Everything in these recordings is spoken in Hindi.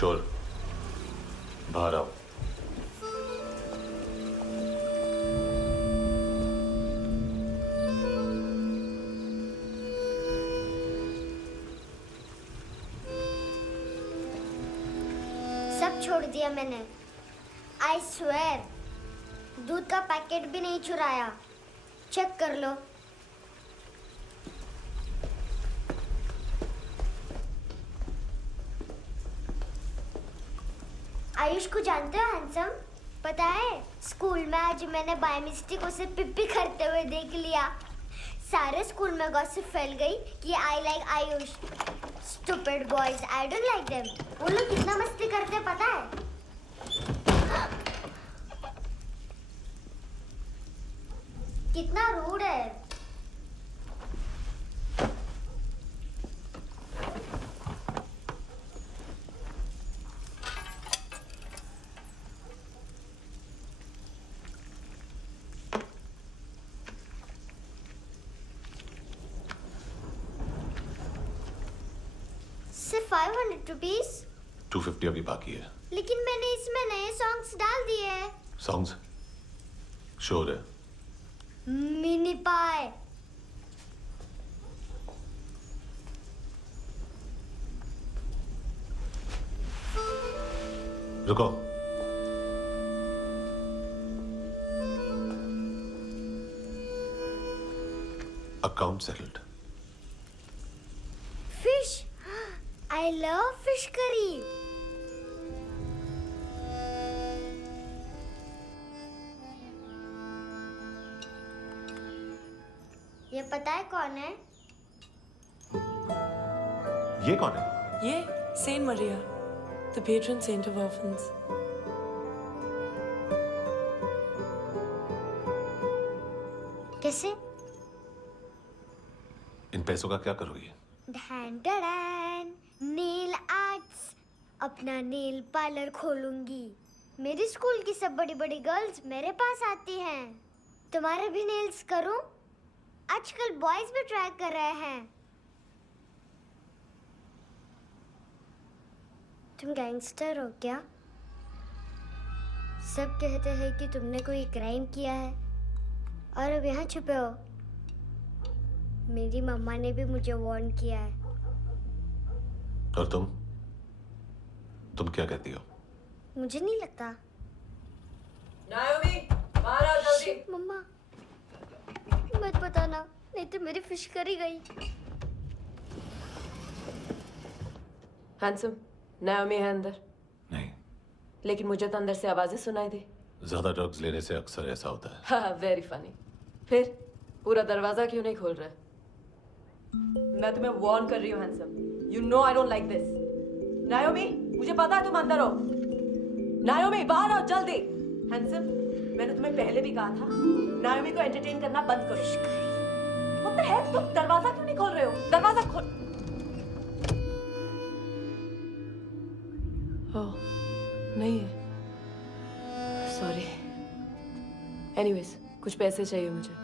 चोर, बाहर आओ। सब छोड़ दिया मैंने। आई स्वेयर, दूध का पैकेट भी नहीं चुराया। चेक कर लो। आयुष को जानते हो हैंडसम? पता है, स्कूल में आज मैंने बाय मिस्टेक उसे पिप्पी करते हुए देख लिया। सारे स्कूल में गॉसिप फैल गई कि I like Ayush. Stupid boys, I don't like them. वो लोग कितना मस्ती करते हैं पता है? कितना रूड है। सिर्फ 500 रुपीज? 250 अभी बाकी है। लेकिन मैंने इसमें नए सॉन्ग्स डाल दिए हैं। सॉन्ग्स? शोर है। मिनी पाई। रुको। Account settled. Fish, I love fish curry. ये पता है कौन है? ये कौन है? ये saint Maria, the patron saint of orphans. कैसे? इन पैसों का क्या करोगी? ढैन ढैन, नेल आर्ट्स। अपना नेल पार्लर खोलूंगी। मेरी स्कूल की सब बड़ी बड़ी गर्ल्स मेरे पास आती हैं। तुम्हारे भी नेल्स करूं? आजकल बॉयज भी ट्राई कर रहे हैं। तुम गैंगस्टर हो क्या? सब कहते हैं कि तुमने कोई क्राइम किया है और अब यहाँ छुपे हो। मेरी मम्मा ने भी मुझे वार्न किया है। और तुम क्या कहती हो? मुझे नहीं लगता। नायोमी, बाहर आओ जल्दी। शिट, मम्मा मत बताना, नहीं तो मेरी फिश करी गई। हैंडसम, नायोमी है अंदर। नहीं। लेकिन मुझे तो अंदर से आवाजें सुनाई दी। ज्यादा ड्रग्स लेने से अक्सर ऐसा होता है। हाँ, वेरी फनी। फिर पूरा दरवाजा क्यों नहीं खोल रहे? मैं तुम्हें वार्न कर रही हूँ handsome. You know I don't like this. नायोमी, मुझे पता है तुम अंदर हो। नायोमी, बाहर आओ जल्दी। हैंडसम, मैंने तुम्हें पहले भी कहा था नायोमी को एंटरटेन करना बंद करो। What the heck? तुम दरवाजा क्यों नहीं खोल रहे हो? दरवाजा खोल। ओह, नहीं है। सॉरी। एनीवेज, कुछ पैसे चाहिए मुझे।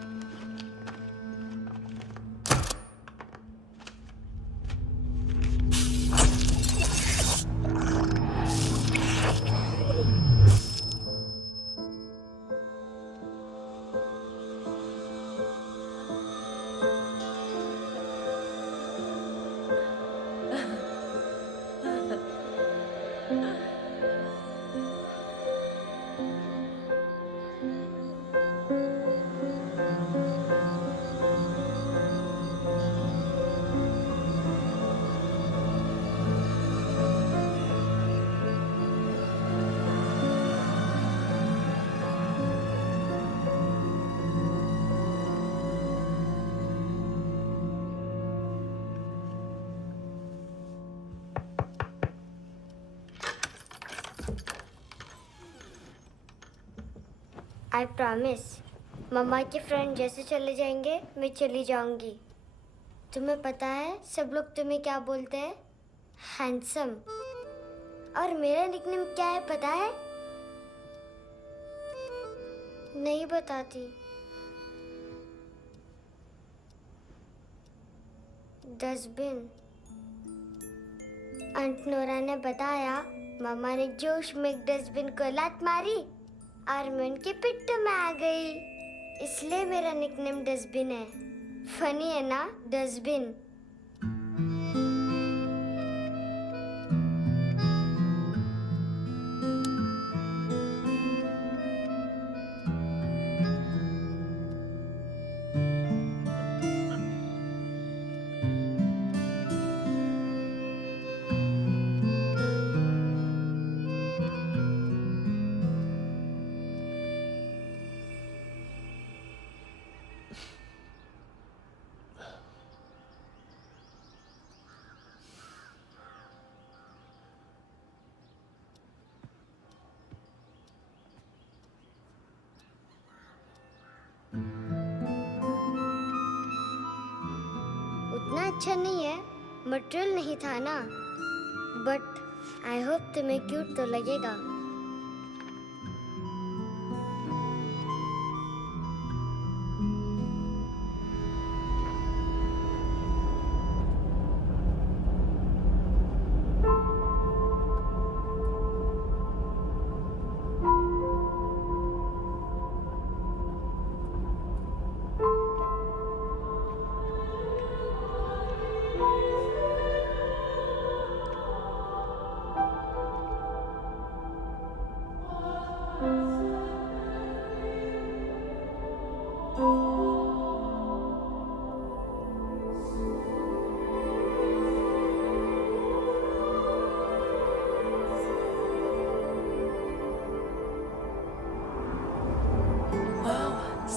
आई प्रॉमिस, मम्मा के फ्रेंड जैसे चले जाएंगे मैं चली जाऊंगी। तुम्हें पता है सब लोग तुम्हें क्या बोलते हैं? हैंडसम। और मेरा निकनेम क्या है पता है? नहीं बताती। डस्टबिन। आंट नोरा ने बताया मामा ने जोश में एक डस्टबिन को लात मारी और मैं उनके पिट्ठू में आ गई। इसलिए मेरा निकनेम डस्टबिन है। फनी है ना, डस्टबिन। उतना अच्छा नहीं है, मटेरियल नहीं था ना, बट आई होप तुम्हें क्यूट तो लगेगा।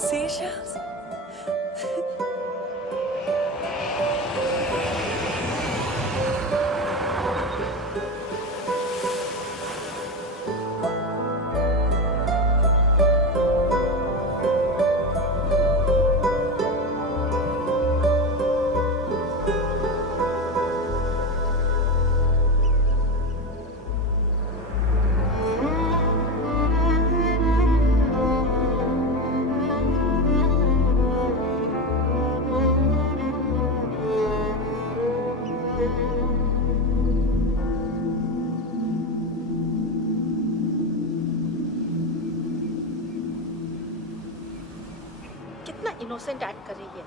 Seashells? कितना इनोसेंट एक्ट कर रही है।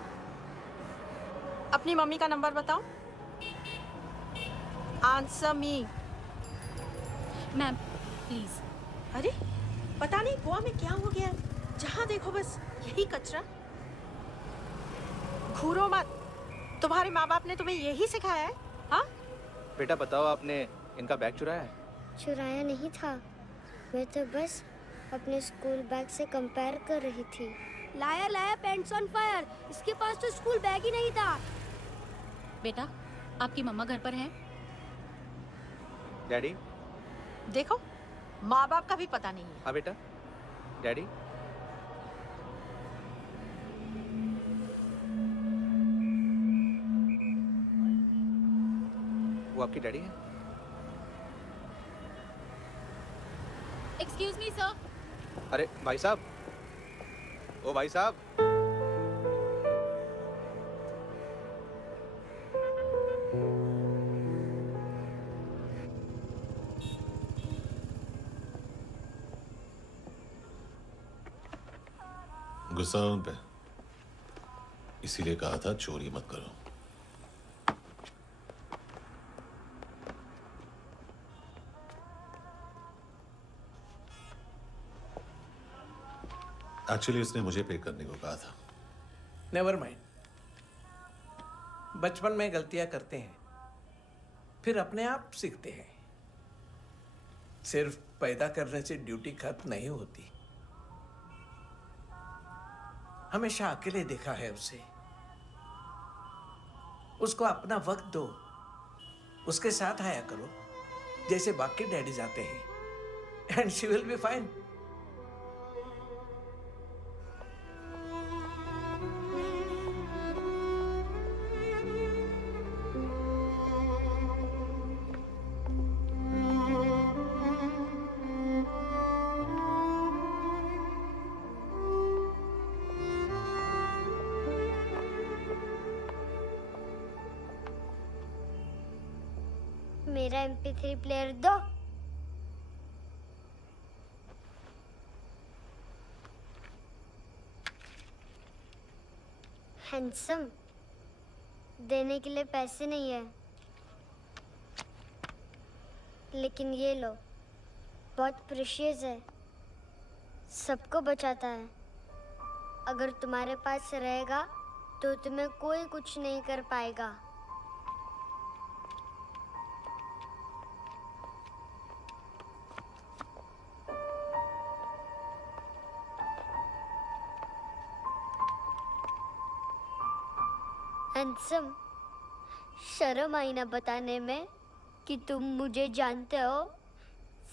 अपनी मम्मी का नंबर बताओ। Answer me. Ma'am please. अरे पता नहीं गोवा में क्या हो गया, जहाँ देखो बस यही कचरा। घूरो मत, तुम्हारे माँ बाप ने तुम्हें यही सिखाया है? हाँ बेटा बताओ, आपने इनका बैग चुराया है? चुराया नहीं था, मैं तो बस अपने स्कूल बैग से कंपेयर कर रही थी। लाया लाया पैंट्स ऑन फायर, इसके पास तो स्कूल बैग ही नहीं था। बेटा आपकी मम्मा घर पर हैं? डैडी? देखो, माँ बाप का भी पता नहीं है। हाँ बेटा। डैडी? वो आपकी डैडी है? Excuse me sir. अरे भाई साहब, ओ भाई साहब। गुस्सा उन पे, इसीलिए कहा था चोरी मत करो। एक्चुअली उसने मुझे पे करने को कहा था। नेवर माइंड, बचपन में गलतियां करते हैं, फिर अपने आप सीखते हैं। सिर्फ पैदा करने से ड्यूटी खत्म नहीं होती। हमेशा अकेले देखा है उसे। उसको अपना वक्त दो, उसके साथ आया करो जैसे बाकी डैडीज आते हैं, and she will be fine. मेरा MP3 प्लेयर दो। हैंडसम, देने के लिए पैसे नहीं है, लेकिन ये लो, बहुत प्रेशियस है, सबको बचाता है। अगर तुम्हारे पास रहेगा तो तुम्हें कोई कुछ नहीं कर पाएगा। हैंडसम, शर्म आई ना बताने में कि तुम मुझे जानते हो।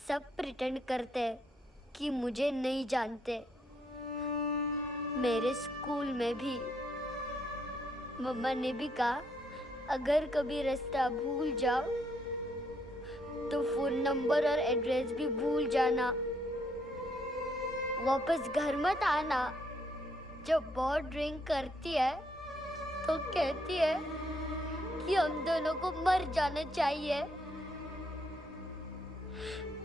सब प्रिटेंड करते हैं कि मुझे नहीं जानते। मेरे स्कूल में भी मम्मा ने भी कहा, अगर कभी रास्ता भूल जाओ तो फोन नंबर और एड्रेस भी भूल जाना। वापस घर मत आना। जब बहुत ड्रिंक करती है तो कहती है कि हम दोनों को मर जाना चाहिए।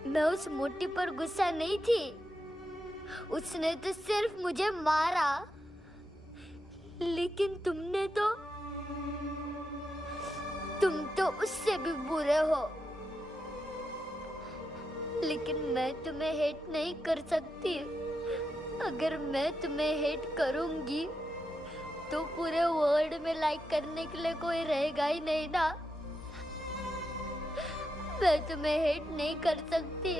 मैं उस मोटी पर गुस्सा नहीं थी, उसने तो सिर्फ मुझे मारा। लेकिन तुम तो उससे भी बुरे हो। लेकिन मैं तुम्हें हेट नहीं कर सकती। अगर मैं तुम्हें हेट करूंगी तो पूरे वर्ल्ड में लाइक करने के लिए कोई रहेगा ही नहीं ना। मैं तुम्हें हेट नहीं कर सकती।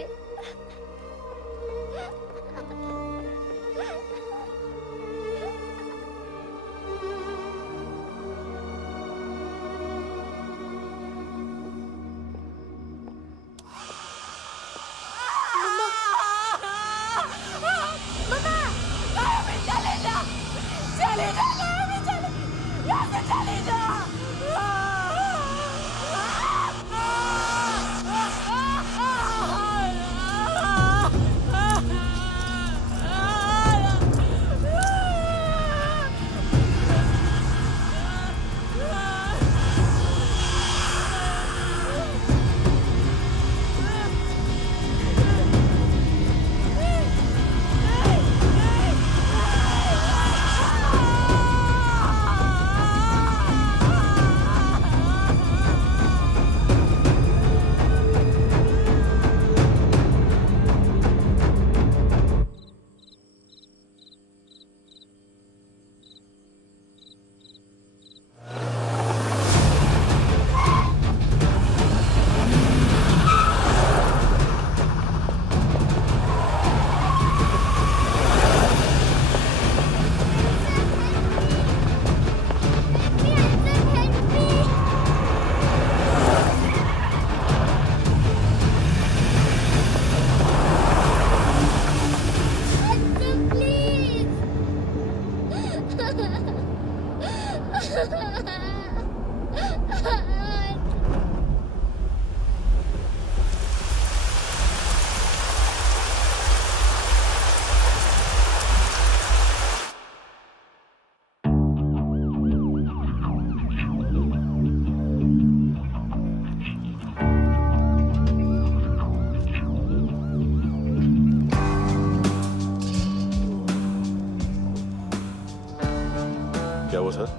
क्या हुआ सर?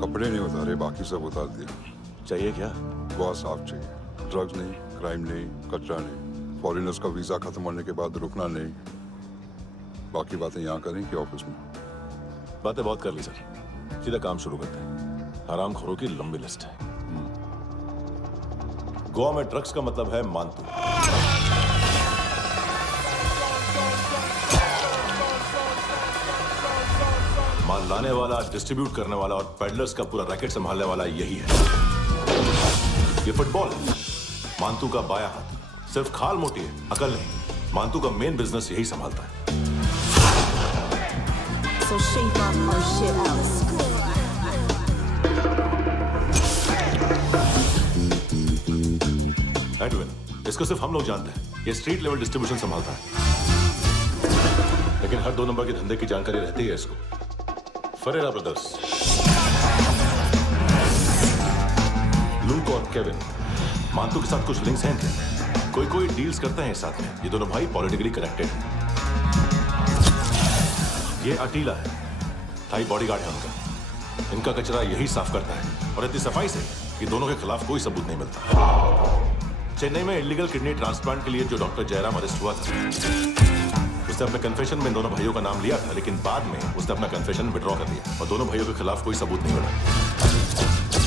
कपड़े नहीं उतारे, बाकी सब उतार दिया। चाहिए क्या? बहुत साफ चाहिए। ड्रग्स नहीं, क्राइम नहीं, कचरा नहीं। फॉरेनर्स का वीजा खत्म होने के बाद रुकना नहीं। बाकी बातें यहाँ करें कि ऑफिस में? बातें बहुत कर ली सर, सीधा काम शुरू करते हैं। हरामखोरों की लंबी लिस्ट है। गोवा में ड्रग्स का मतलब है मानतू। माल लाने वाला, डिस्ट्रीब्यूट करने वाला और पेडलर्स का पूरा रैकेट संभालने वाला यही है। ये फुटबॉल है, मानतू का बायां हाथ। सिर्फ खाल मोटी है, अकल नहीं। मानतू का मेन बिजनेस यही संभालता है। So shape up our shit out. Edwin, इसको सिर्फ हम लोग जानते हैं। ये स्ट्रीट लेवल डिस्ट्रीब्यूशन संभालता है, लेकिन हर 2 नंबर के धंधे की जानकारी रहती है इसको। फरेरा ब्रदर्स, लूक और केविन, मानतू के साथ कुछ लिंक्स हैं क्या? कोई डील्स करते हैं साथ में। ये दोनों भाई पॉलिटिकली कनेक्टेड हैं। ये अटीला है, थाई बॉडीगार्ड है उनका। इनका कचरा यही साफ करता है और इतनी सफाई से कि दोनों के खिलाफ कोई सबूत नहीं मिलता। चेन्नई में इलीगल किडनी ट्रांसप्लांट के लिए जो डॉक्टर जयराम अरेस्ट हुआ था, उसने अपने कन्फेशन में दोनों भाइयों का नाम लिया था, लेकिन बाद में उसने अपना कन्फेशन विड्रॉ कर दिया और दोनों भाइयों के खिलाफ कोई सबूत नहीं मिला।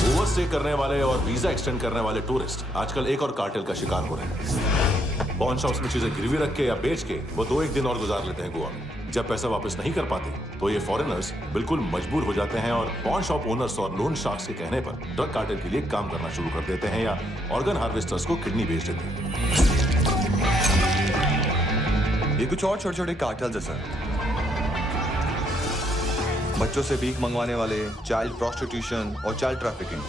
ओवरस्टे करने वाले और वीजा एक्सटेंड करने वाले टूरिस्ट आजकल एक और कार्टेल का शिकार हो रहे हैं। पॉन शॉप्स में चीजें गिरवी रख के या बेच के वो 2-1 दिन और गुजार लेते हैं गोवा में। जब पैसा वापस नहीं कर पाते तो ये फॉरेनर्स बिल्कुल मजबूर हो जाते हैं और पॉन शॉप ओनर्स और लोन शार्क्स के कहने पर ड्रग कार्टेल के लिए काम करना शुरू कर देते हैं या ऑर्गन हार्वेस्टर्स को किडनी बेच देते हैं। ये कुछ और छोटे छोटे कार्टेल्स है सर। बच्चों से भीख मंगवाने वाले, चाइल्ड प्रोस्टिट्यूशन और चाइल्ड ट्रैफिकिंग।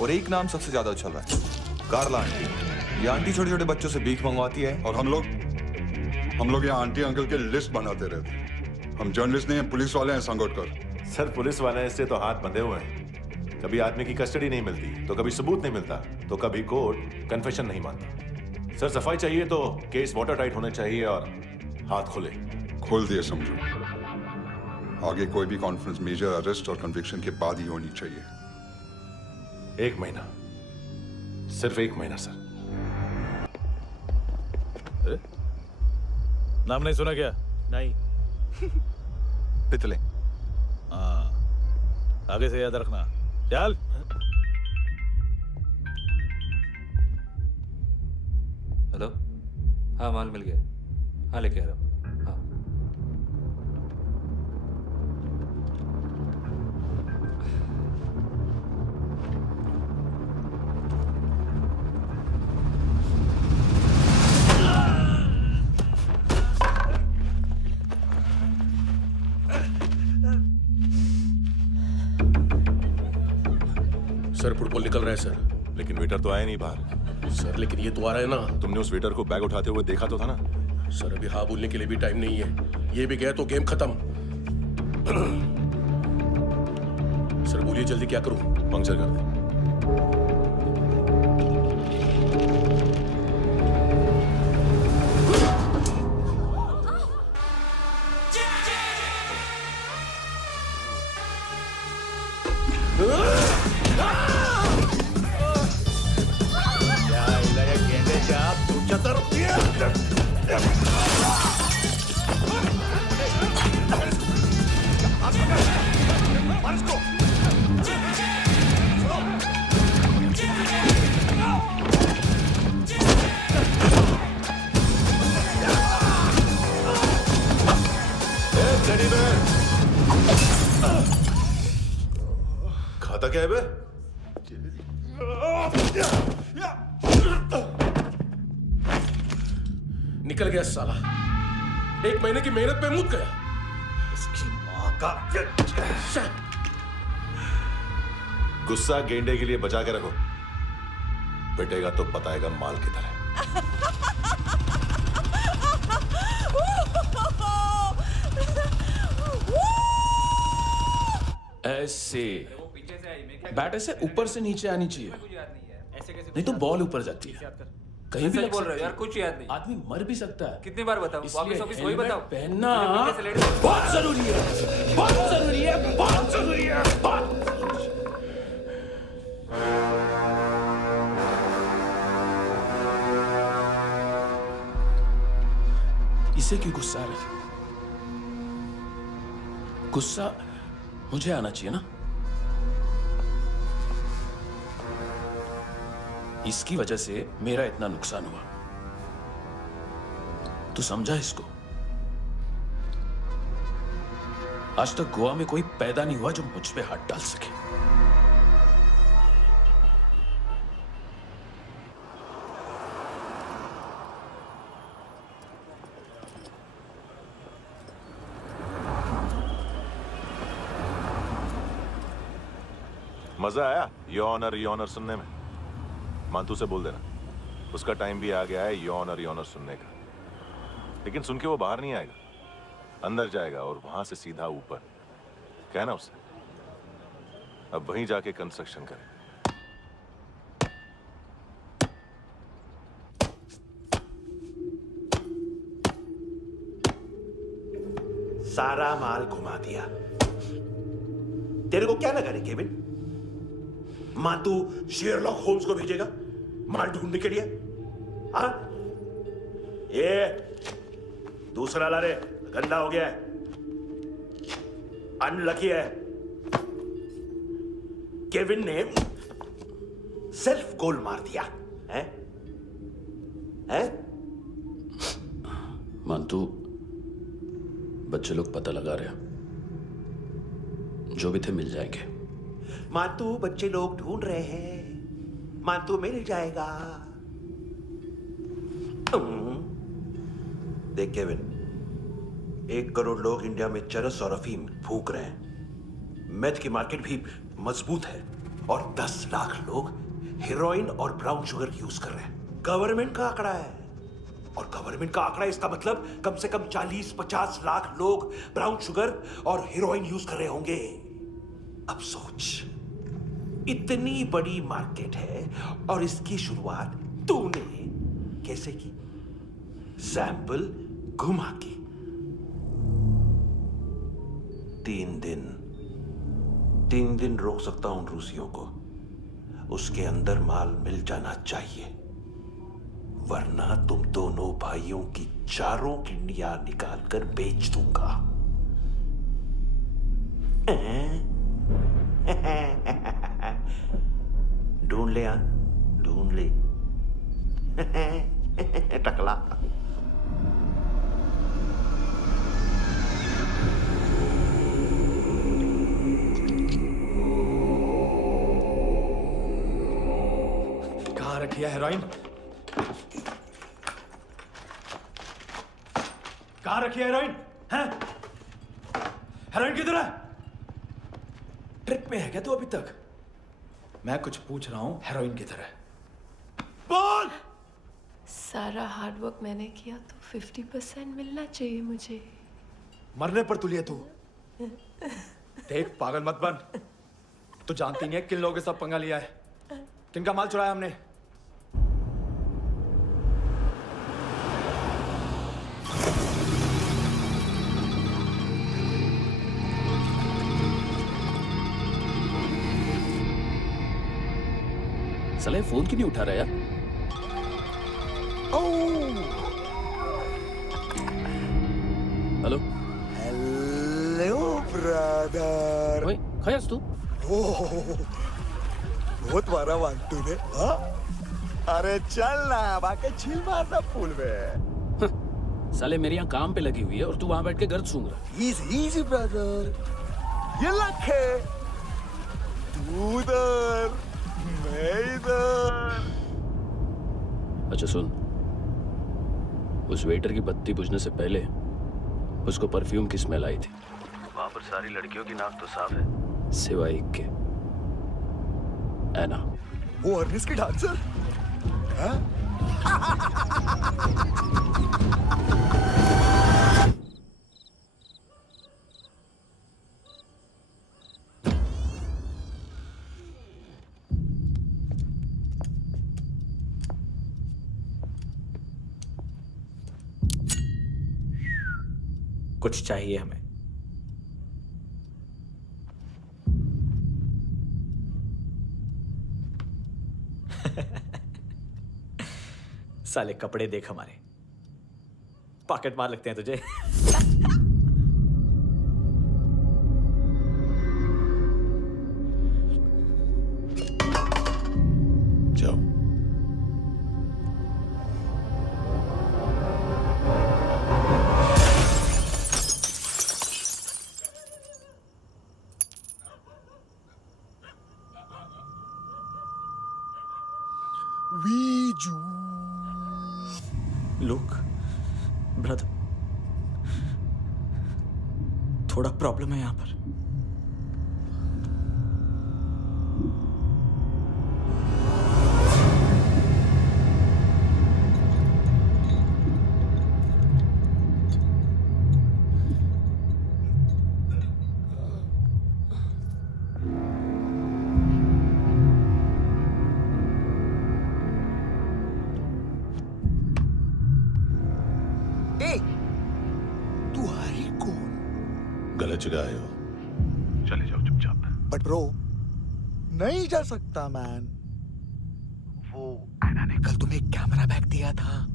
और एक नाम सबसे ज्यादा उछल रहा है, कार्ला आंटी। ये आंटी छोटे छोटे बच्चों से भीख मंगवाती है। और हम लोग यहाँ आंटी अंकल के लिस्ट बनाते रहते हैं। हम जर्नलिस्ट नहीं हैं, पुलिस वाले हैं संगोटकर। सर पुलिस वाले इससे तो हाथ बंधे हुए हैं। कभी आदमी की कस्टडी नहीं मिलती तो कभी सबूत नहीं मिलता तो कभी कोर्ट कन्फेशन नहीं मानता। सर सफाई चाहिए तो केस वाटर टाइट होने चाहिए और हाथ खुले। खोल दिए समझो। आगे कोई भी कॉन्फ्रेंस मेजर अरेस्ट और कन्विक्शन के बाद ही होनी चाहिए। 1 महीना, सिर्फ 1 महीना सर। नाम नहीं सुना क्या? नहीं। पितले। हाँ, आगे से याद रखना। चल। हेलो, हाँ माल मिल गया। हाँ लेके आ रहा हूँ। हाँ सर फुटबॉल निकल रहा है सर। लेकिन वेटर तो आया नहीं बाहर। सर लेकिन ये तो आ रहा है ना। तुमने उस वेटर को बैग उठाते हुए देखा तो था ना? सर अभी हाँ बोलने के लिए भी टाइम नहीं है। ये भी गया तो गेम खत्म। सर बोलिए जल्दी क्या करूं? पंक्चर कर दे। खाता क्या है बे? निकल गया साला। 1 महीने की मेहनत पे मुक गया। इसकी माँ का। गुस्सा गेंडे के लिए बचा के रखो, पिटेगा तो बताएगा माल किधर है। ऐसे बैट ऐसे ऊपर से नीचे आनी चाहिए, नहीं तो बॉल ऊपर जाती है। कहीं भी बोल रहे हो यार, कुछ याद नहीं। आदमी मर भी सकता है। कितनी बार बताऊं? वापस वही बताओ। पहनना बहुत जरूरी है, बहुत जरूरी है, बहुत जरूरी है, बहुत। इसे क्यों गुस्सा आ रहा है? गुस्सा मुझे आना चाहिए ना। इसकी वजह से मेरा इतना नुकसान हुआ। तू समझा इसको? आज तक गोवा में कोई पैदा नहीं हुआ जो मुझ पे हाथ डाल सके। मजा आया योर ऑनर सुनने में? मांतू से बोल देना उसका टाइम भी आ गया है योर ऑनर सुनने का। लेकिन सुन के वो बाहर नहीं आएगा, अंदर जाएगा और वहां से सीधा ऊपर। कहना उसे अब वहीं जाके कंस्ट्रक्शन करे। सारा माल घुमा दिया। तेरे को क्या लगा रे केविन? मां तू शेरलॉक होम्स को भेजेगा माल ढूंढने के लिए? हाँ, ये दूसरा ला रे, गंदा हो गया है, अनलकी है। केविन ने सेल्फ गोल मार दिया है? हैं? मानतू, बच्चे लोग पता लगा रहे हैं, जो भी थे मिल जाएंगे। मानतू, बच्चे लोग ढूंढ रहे हैं, मानतू मिल जाएगा। देख केविन, 1 करोड़ लोग इंडिया में चरस और अफीम फूंक रहे हैं। मेथ की मार्केट भी मजबूत है और 10 लाख लोग हेरोइन और ब्राउन शुगर यूज कर रहे हैं। गवर्नमेंट का आंकड़ा है, और गवर्नमेंट का आंकड़ा, इसका मतलब कम से कम 40-50 लाख लोग ब्राउन शुगर और हेरोइन यूज कर रहे होंगे। अब सोच, इतनी बड़ी मार्केट है और इसकी शुरुआत तूने कैसे की? सैंपल घुमा के। 3 दिन रोक सकता हूं रूसियों को, उसके अंदर माल मिल जाना चाहिए, वरना तुम दोनों भाइयों की चारों किडनियां निकाल कर बेच दूंगा। ढूंढ ले, ढूंढ ले टकला। कहाँ रखी है हेरोइन? कहाँ रखी है हेरोइन? हैं? हेरोइन किधर है? ट्रिप में है क्या तू अभी तक? मैं कुछ पूछ रहा हूँ, हेरोइन किधर है? बोल! सारा हार्डवर्क मैंने किया तो 50% मिलना चाहिए मुझे। मरने पर तुलिए तू। देख, पागल मत बन। तू जानती नहीं है किन लोगों के साथ पंगा लिया है, किनका माल चुराया हमने। साले फोन क्यों नहीं उठा रहा यार? Hello hello brother. ओए, खयास तू? बहुत मारा वांटू ने। हाँ? अरे चल ना, बाकी चिल मारना पूल में। साले मेरी यहाँ काम पे लगी हुई है और तू वहां बैठ के गर्द सूंघ रहा। इजी ब्रदर, ये लक है। तू उधर, मैं इधर। अच्छा सुन, उस वेटर की बत्ती बुझने से पहले उसको परफ्यूम की स्मेल आई थी। वहां पर सारी लड़कियों की नाक तो साफ है, सिवाय एक के, एना। वो अर्निस की डांसर? हाँ? कुछ चाहिए हमें। साले कपड़े देख हमारे, पॉकेट मार लगते हैं तुझे। जाओ। लुक ब्रदर, थोड़ा प्रॉब्लम है यहाँ पर। जगह आए हो, चले जाओ चुपचाप। बट ब्रो नहीं जा सकता मैन। वो एना ने कल तुम्हें एक कैमरा बैग दिया था,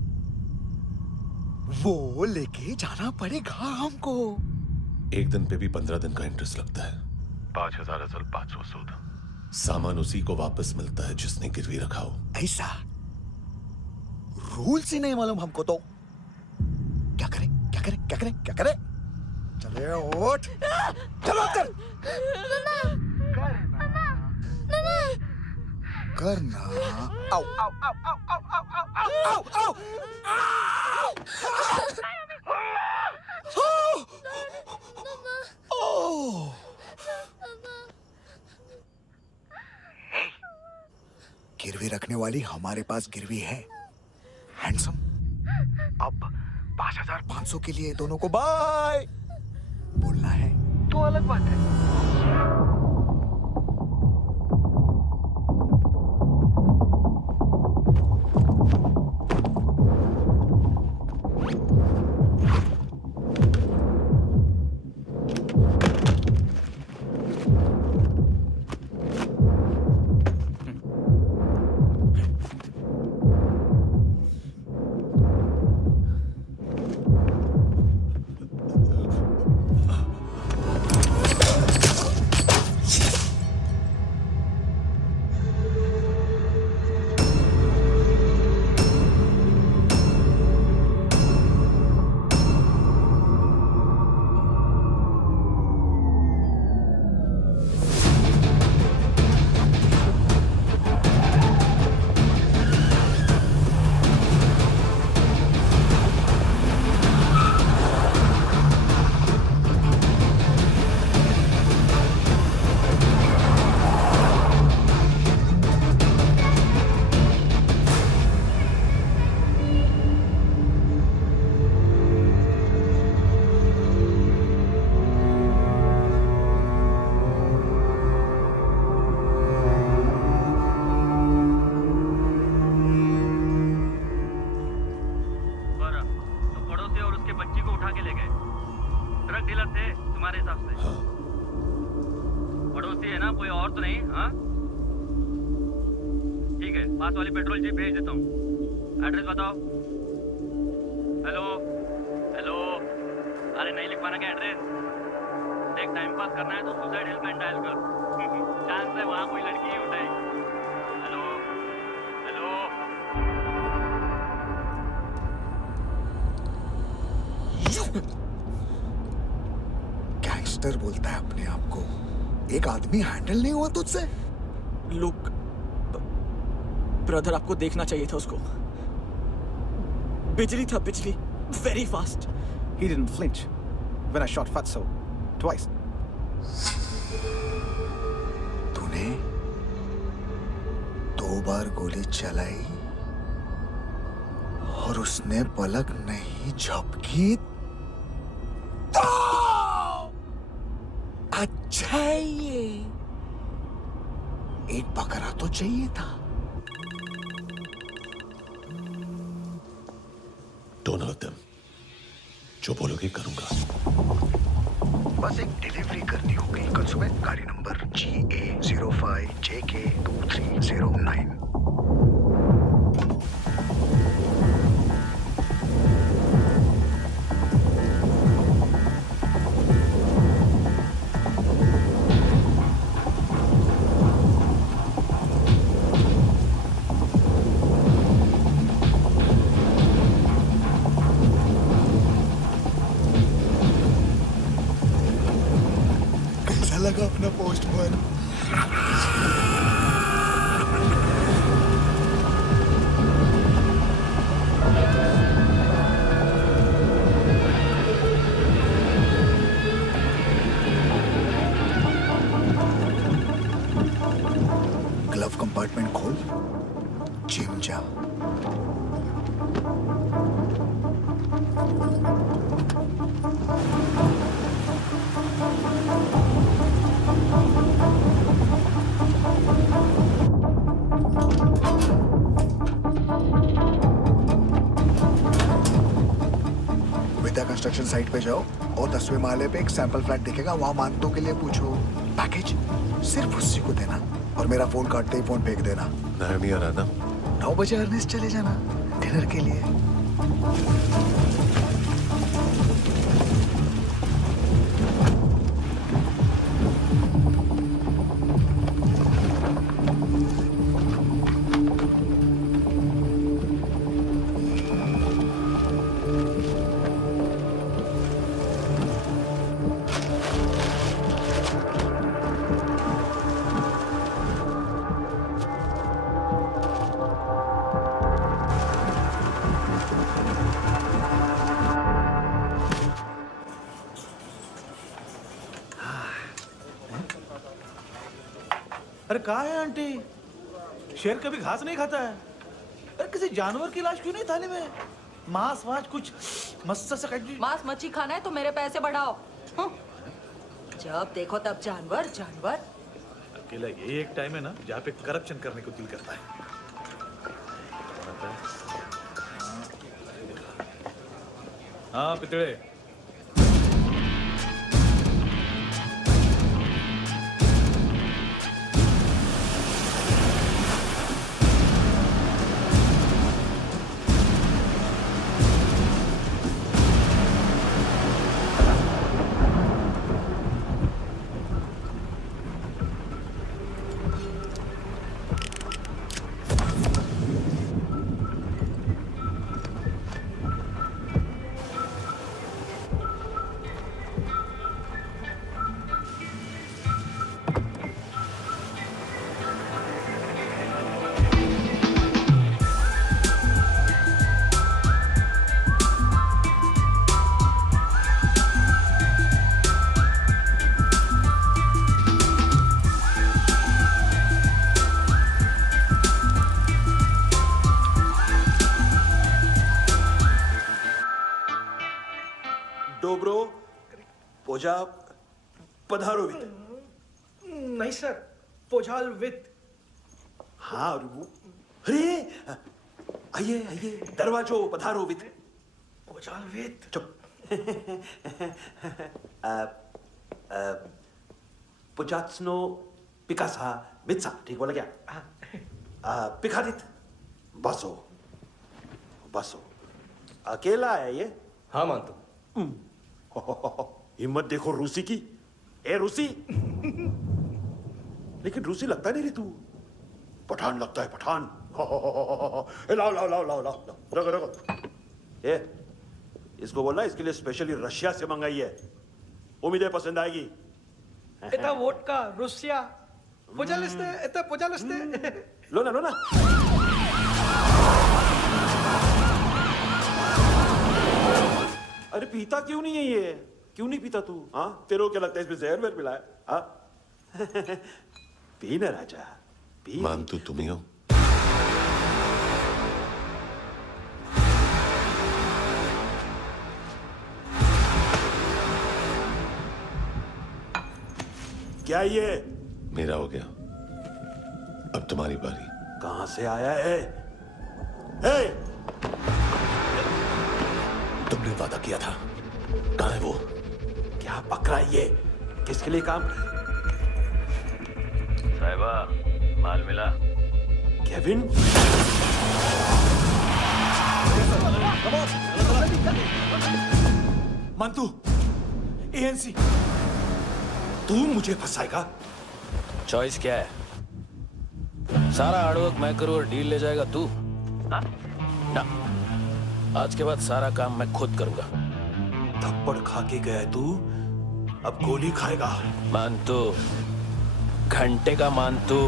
वो लेके जाना पड़ेगा हमको। एक दिन पे भी 15 दिन का इंटरेस्ट लगता है। 5,000 असल 500 सूद। सामान उसी को वापस मिलता है जिसने गिरवी रखा हो। ऐसा रूल्स ही नहीं मालूम हमको तो। क्या करें क्या करें क्या करें क्या करें? चले उठ, चलो कर करना। आओ आओ आओ आओ आओ आओ आओ आओ आओ आओ। गिरवी रखने वाली हमारे पास गिरवी है। हैंडसम, अब 5,500 के लिए दोनों को बाय बोलना है तो अलग बात है। पास वाली पेट्रोल जीप भेज देता हूँ। एड्रेस बताओ। हेलो हेलो, अरे नहीं लिख पाना क्या एड्रेस? देख टाइम पास करना है तो सुसाइड हेल्पलाइन डायल कर। चांस है वहाँ कोई लड़की ही उठाएगी। Hello hello. गैंगस्टर बोलता है अपने आप को। एक आदमी हैंडल नहीं हुआ तुझसे? लुक ब्रदर, आपको देखना चाहिए था उसको। बिजली था, बिजली, very fast. He didn't flinch when I shot Fatso twice. तूने 2 बार गोली चलाई और उसने पलक नहीं झपकी तो अच्छा है ये। एक बकरा तो चाहिए था। Don't hurt them. जो बोलोगे करूंगा। बस एक डिलीवरी करनी होगी कल सुबह। गाड़ी नंबर GA05JK2309। लगा अपना पोस्टमैन। ग्लव कंपार्टमेंट खोल, जिम जा। विद्या कंस्ट्रक्शन साइट पे जाओ। और 10वें माले पे एक सैंपल फ्लैट दिखेगा, वहां मानतों के लिए पूछो। पैकेज सिर्फ उसी को देना और मेरा फोन काटते ही फोन फेंक देना। नहीं आ रहा ना? 9 बजे अर्नेस्ट चले जाना डिनर के लिए। अरे कहाँ है आंटी? शेर कभी घास नहीं खाता है। अरे किसी जानवर की लाश क्यों नहीं थाली में? मांस वास कुछ मस्त से काट। मांस मच्छी खाना है तो मेरे पैसे बढ़ाओ। जब देखो तब जानवर जानवर। अकेला यही एक टाइम है ना जहाँ पे करप्शन करने को दिल करता है। हाँ पितड़े। डोब्रो पोजा पधारो वित। नहीं सर, पोजाल विथ। हाँ अरे आइए आइए, दरवाजो पधारो वित। पोजाल विथ। चुप। पुजात्सनो पिकासा मित्सा, ठीक बोला क्या? पिखादित बसो बसो। अकेला है ये? हाँ मानतो। हिम्मत देखो रूसी की। ए रूसी। लेकिन रूसी लगता नहीं रे तू, पठान लगता है पठान। लाओ लाओ लाओ लाओ लाओ, रखो रखो। ए इसको बोलना इसके लिए स्पेशली रशिया से मंगाई है, उम्मीद है पसंद आएगी। इतना वोडका रुसिया पोजालिस्ते, इतना पोजालिस्ते। लो ना लो ना। अरे पीता क्यों नहीं है ये? क्यों नहीं पीता तू? हाँ तेरे को क्या लगता है इसमें जहर वहर मिला है? हाँ पी ना राजा पी। मान तू तुम ही हो। क्या ये? मेरा हो गया, अब तुम्हारी बारी। कहां से आया है? हे! तुमने वादा किया था, कहां है वो? क्या पकड़ा ये? किसके लिए काम? साहिबा माल मिला? केविन? मंतू, एएनसी। तू मुझे फंसाएगा? चॉइस क्या है? सारा हार्डवर्क मैं करूं और डील ले जाएगा तू? ना, आज के बाद सारा काम मैं खुद करूंगा। थप्पड़ खा के गया तू, अब गोली खाएगा। मानतू, घंटे का मानतू,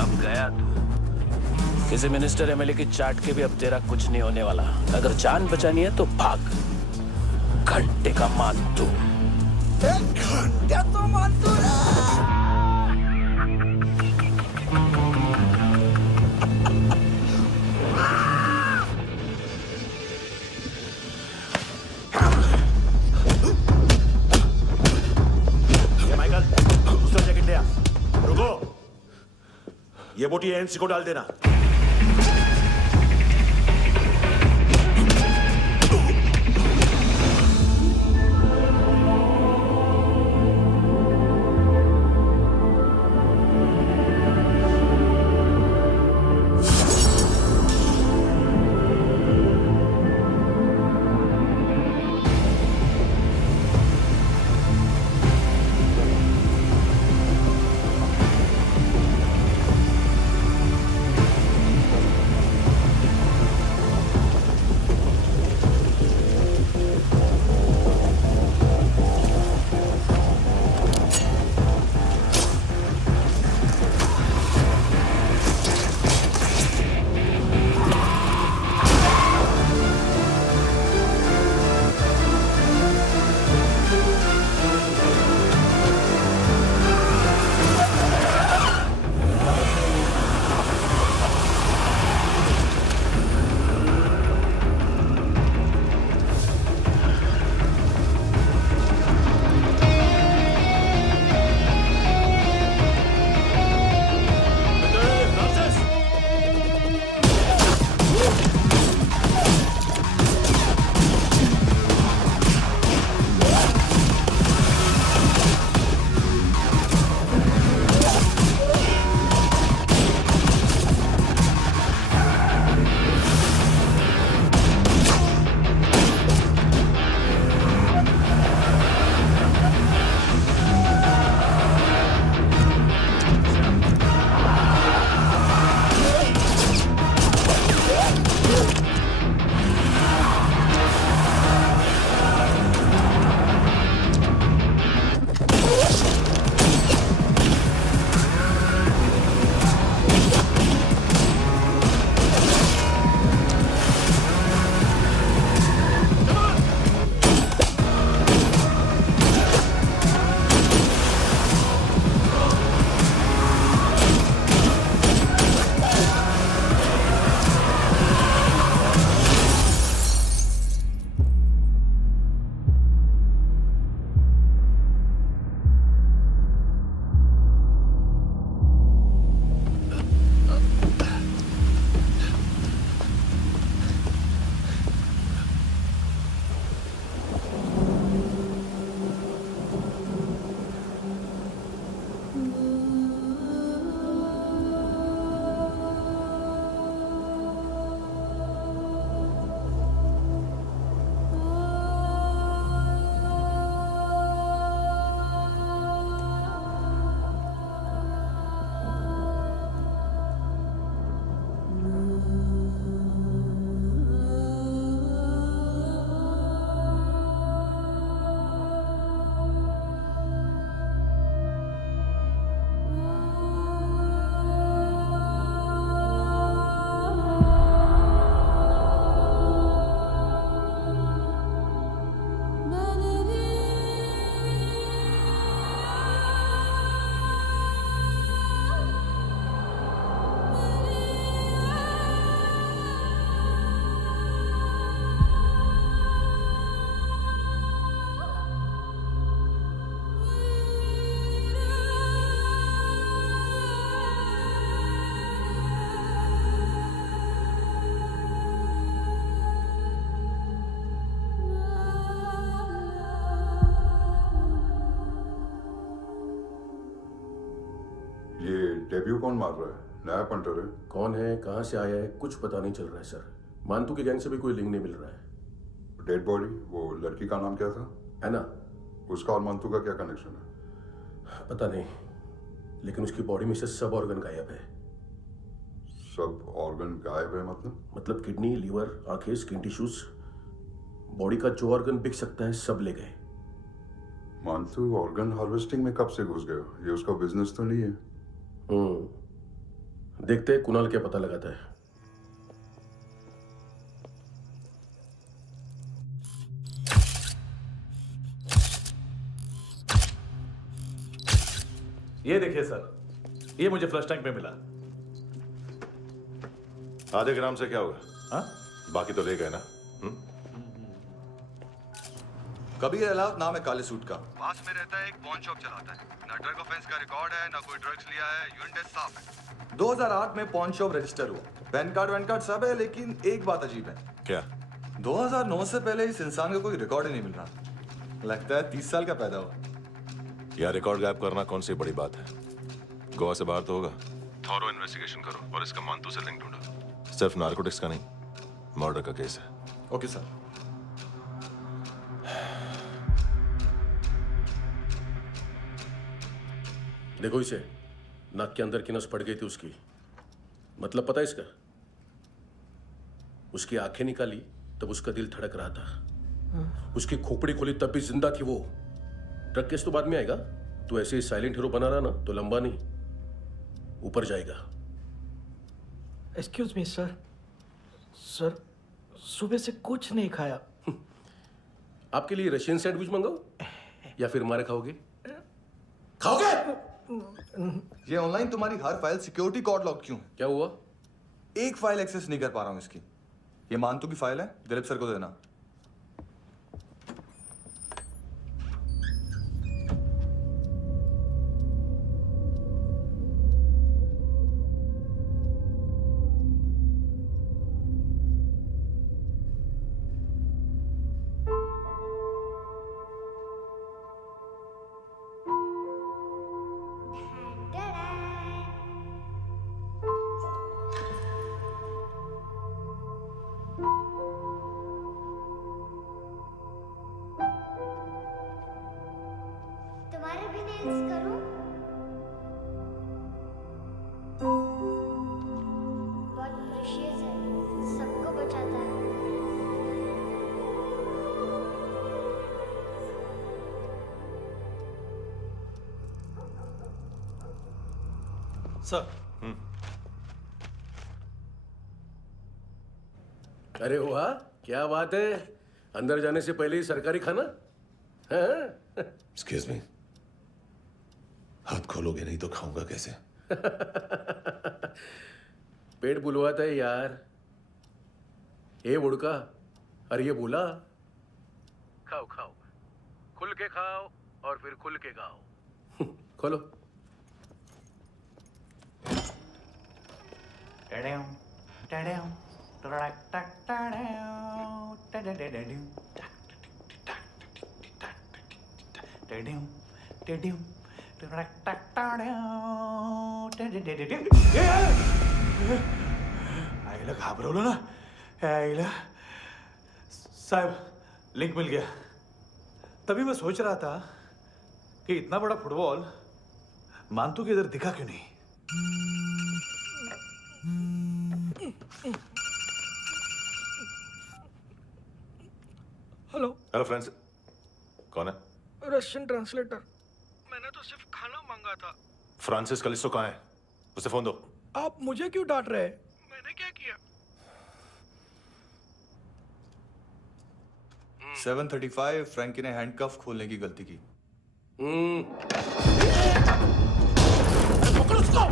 अब गया तू। किसी मिनिस्टर एमएलए की चाट के भी अब तेरा कुछ नहीं होने वाला। अगर जान बचानी है तो भाग। घंटे का मानतू। घंटे तो मानतू माइकल, दूसरा जैकेट ले आ। रुको, ये बोटी एएनसी को डाल देना। डेब्यू कौन मार रहा है? नया पंटर है। कौन है, कहाँ से आया है, कुछ पता नहीं चल रहा है सर। मानतू के गैंग से भी कोई लिंक नहीं मिल रहा है। डेड बॉडी, वो लड़की का नाम क्या था? एना। उसका और मानतू का क्या कनेक्शन है? पता नहीं, लेकिन उसकी बॉडी में से सब ऑर्गन गायब है। सब ऑर्गन गायब है मतलब किडनी, लीवर, आंखें, स्किन टिश्यूज, बॉडी का जो ऑर्गन बिक सकता है सब ले गए। मानतू ऑर्गन हार्वेस्टिंग में कब से घुस गए? ये उसका बिजनेस तो नहीं है? देखते हैं कुणाल क्या पता लगाता है। ये देखिए सर, ये मुझे फ्लश टैंक में मिला। आधे ग्राम से क्या होगा? हाँ? बाकी तो ले गए ना? कबीर अलाउद्दीन नाम है काले सूट का। पास में रहता है, एक पॉन शॉप चलाता है। ना ड्रग ऑफेंस का रिकॉर्ड है, ना कोई ड्रग्स लिया है। यूरिन टेस्ट साफ है। 2008 में पॉन शॉप रजिस्टर हुआ। पैन कार्ड सब है, लेकिन एक बात अजीब है। क्या? 2009 से पहले इस इंसान का कोई रिकॉर्ड ही नहीं मिल रहा। लगता है 30 साल का पैदा हुआ। यार रिकॉर्ड गायब करना कौन सी बड़ी बात है? गोवा से बाहर तो होगा। थॉरो इन्वेस्टिगेशन करो और इसका मानतू से लिंक ढूंढो। सिर्फ नार्कोटिक्स का नहीं, मर्डर का केस है। Okay sir. देखो इसे, नाक के अंदर की नस पड़ गई थी उसकी। मतलब पता है इसका? उसकी आंखें निकाली तब उसका दिल धड़क रहा था। उसकी खोपड़ी खोली तब भी जिंदा थी वो। ड्रग केस तो बाद में आएगा। तो ऐसे ही साइलेंट हीरो बना रहा ना तो लंबा नहीं, ऊपर जाएगा। Excuse me sir. सर, सुबह से कुछ नहीं खाया। आपके लिए रशियन सैंडविच मंगाओ या फिर हमारे खाओगे? खाओगे? ये ऑनलाइन तुम्हारी हर फाइल सिक्योरिटी कोड लॉक क्यों? क्या हुआ? एक फाइल एक्सेस नहीं कर पा रहा हूं इसकी। ये मानतू की फाइल है, दिलीप सर को देना। तुम्हारे भी नेल्स करूं? बहुत प्रेशियस है, सबको बचाता है। सर। अरे वाह, क्या बात है। अंदर जाने से पहले ही सरकारी खाना। एक्सक्यूज मी, हाथ खोलोगे नहीं तो खाऊंगा कैसे? पेट बुलवाता है यार। ये बुड़का, अरे ये बोला। खाओ खाओ, खुल के खाओ और फिर खुल के खाओ। खोलो। आईला घाबरवलं ना। आईला साहब, लिंक मिल गया। तभी मैं सोच रहा था कि इतना बड़ा फुटबॉल मानतू के इधर दिखा क्यों नहीं। हेलो। हेलो फ्रेंड्स, कौन है? Russian translator. मैंने तो सिर्फ खाना मांगा था। फ्रांसिस कलिस्टो कहाँ है? उसे फोन दो। आप मुझे क्यों डांट रहे हैं? मैंने क्या किया? 735 फ्रैंकी ने हैंडकफ खोलने की गलती की। पकड़ो उसको।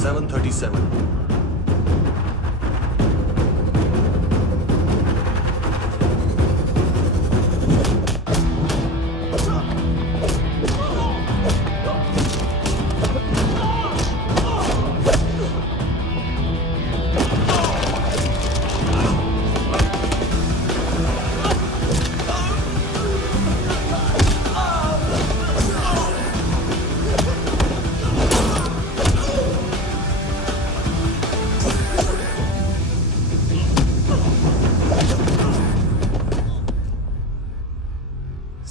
737।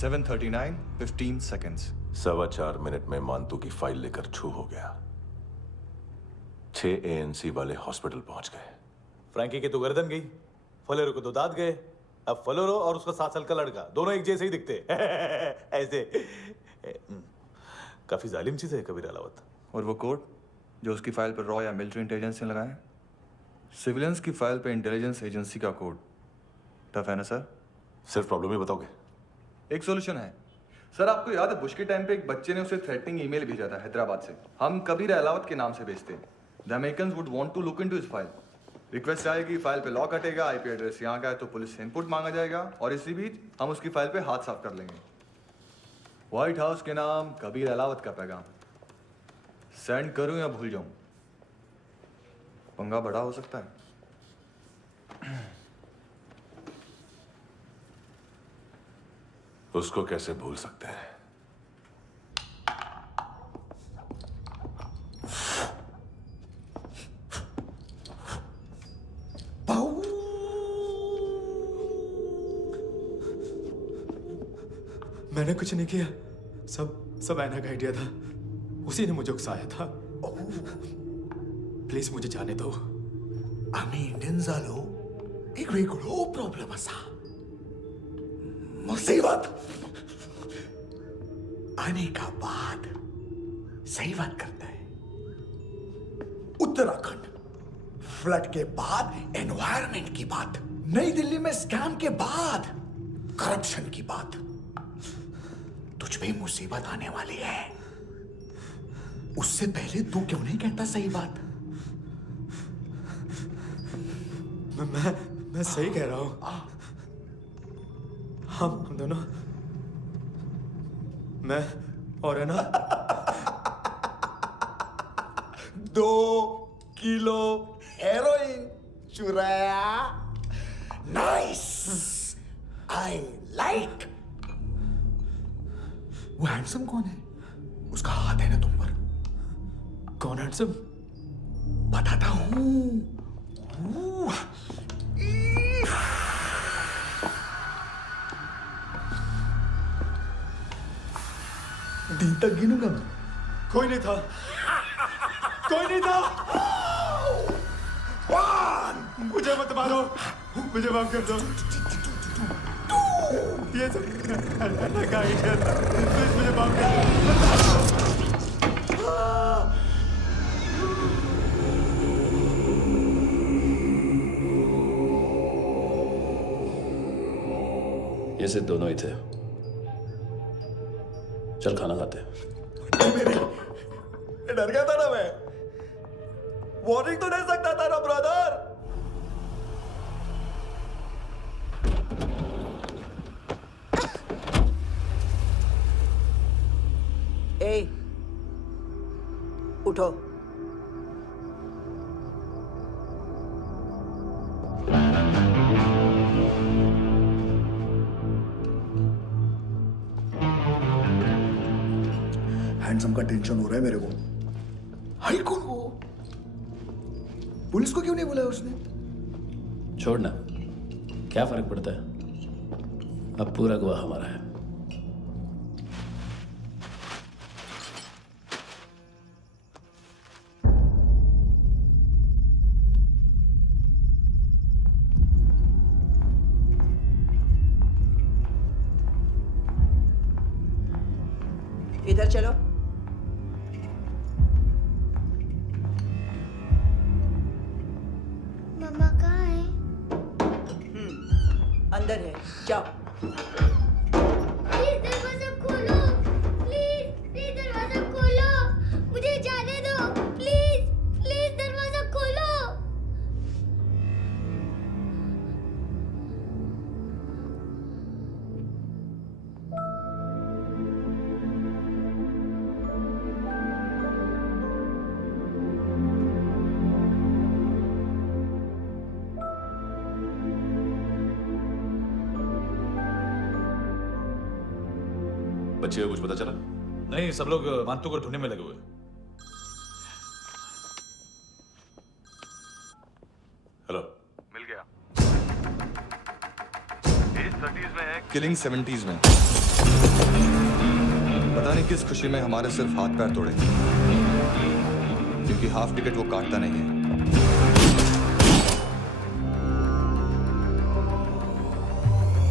7:39, 15 seconds. 4.25 मिनट में मानतू की फाइल लेकर छू हो गया। 6 ANC वाले हॉस्पिटल पहुंच गए। फ्रैंकी की तो गर्दन गई, फलेरो को तो दांत गए। अब फलेरो और उसका 7 साल का लड़का दोनों एक जैसे ही दिखते ऐसे। काफी जालिम चीज है कबीर अलावत। और वो कोड जो उसकी फाइल पर रॉ या मिलिट्री इंटेलिजेंस ने लगाया, सिविलियंस की फाइल पे इंटेलिजेंस एजेंसी का कोड। टफ है ना सर? सिर्फ प्रॉब्लम ही बताओगे? एक सॉल्यूशन है सर। आपको याद है बुश के टाइम पे एक बच्चे ने उसे थ्रेटनिंग ईमेल भेजा था हैदराबाद से। हम कबीर अलावत के नाम से भेजते हैं। The Americans would want to look into his file. Request आएगी, फाइल पे लॉक हटेगा, आईपी एड्रेस यहाँ का है तो पुलिस से इनपुट मांगा जाएगा और इसी बीच हम उसकी फाइल पे हाथ साफ कर लेंगे। व्हाइट हाउस के नाम कबीर अलावत का पैगाम। सेंड करूं या भूल जाऊं? पंगा बड़ा हो सकता है। उसको कैसे भूल सकते हैं? मैंने कुछ नहीं किया, सब ऐना का आइडिया था। उसी ने मुझे उकसाया था। प्लीज मुझे जाने दो। आम्ही इंडियन झालो एक वेगळो प्रॉब्लेम असा, मुसीबत आने का बाद। सही बात करता है। उत्तराखंड फ्लड के बाद एनवायरनमेंट की बात, नई दिल्ली में स्कैम के बाद करप्शन की बात। तुझ पे मुसीबत आने वाली है, उससे पहले तू क्यों नहीं कहता सही बात? मैं सही कह रहा हूं। हम दोनों, मैं और है ना 2 किलो हेरोइन चुराया। Nice, I like. वो हैंडसम कौन है? उसका हाथ है ना तुम पर? कौन हैंडसम? बताता हूं। दिन तक गिनूंगा मैं। कोई नहीं था, कोई नहीं था। मुझे मत मारो, मुझे माफ कर दो। ये सब ऐना का आइडिया था। प्लीज मुझे माफ कर दो। ये सिर्फ दोनों ही थे। चल खाना खाते। डर गया था ना मैं। वार्निंग तो दे सकता था ना ब्रदर। ए, उठो। हैंडसम का टेंशन हो रहा है मेरे को। हाई कौन वो? पुलिस को क्यों नहीं बुलाया उसने? छोड़ना, क्या फर्क पड़ता है? अब पूरा गवाह हमारा है। इधर चलो। मम्मा कहाँ है? अंदर है, जाओ। प्लीज दरवाजा खोलो, प्लीज दरवाजा खोलो, मुझे जाने दो, प्लीज दरवाजा खोलो। बच्चे को कुछ पता चला? नहीं, सब लोग मानतू को ढूंढने में लगे हुए। हेलो, मिल गया। एज 30s में है, किलिंग 70s में। पता नहीं किस खुशी में हमारे सिर्फ हाथ पैर तोड़े, क्योंकि हाफ टिकट वो काटता नहीं है।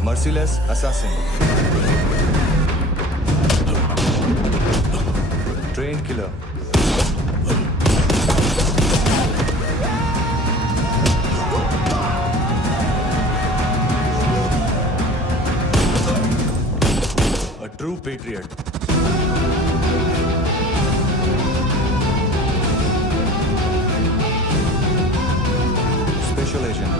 Merciless assassin, train killer, a true patriot. Special agent.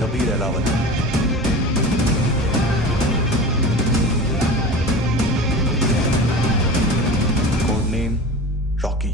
Kabir Ahlawat. Code name Rocky.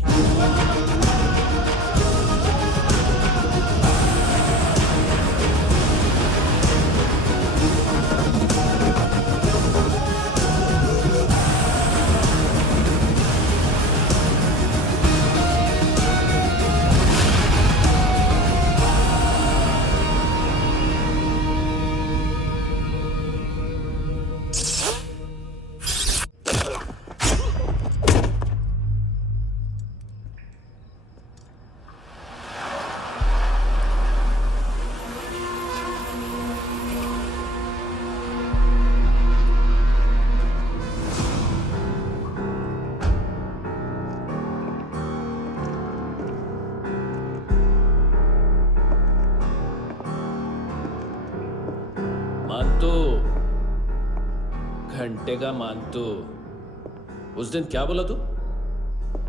मानतो, घंटे का मानतो। उस दिन क्या बोला तू?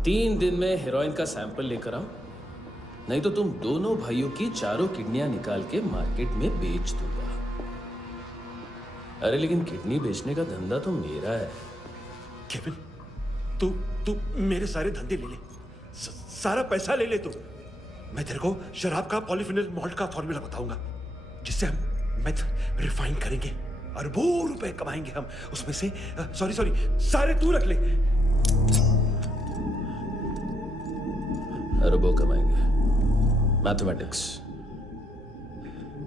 3 दिन में हेरोइन का सैंपल लेकर आओ, नहीं तो तुम दोनों भाइयों की चारों किडनियां निकाल के मार्केट में बेच दूंगा। अरे लेकिन किडनी बेचने का धंधा तो मेरा है। केविन, तू मेरे सारे धंधे ले ले, सारा पैसा ले ले तू। मैं तेरे को शराब का पॉलीफिनल मॉल्ट का फॉर्मूला बताऊंगा, जिससे हम मेथ रिफाइन करेंगे, अरबों रुपए कमाएंगे हम उसमें से। सॉरी सारे तू रख ले। अरबों कमाएंगे, मैथमेटिक्स।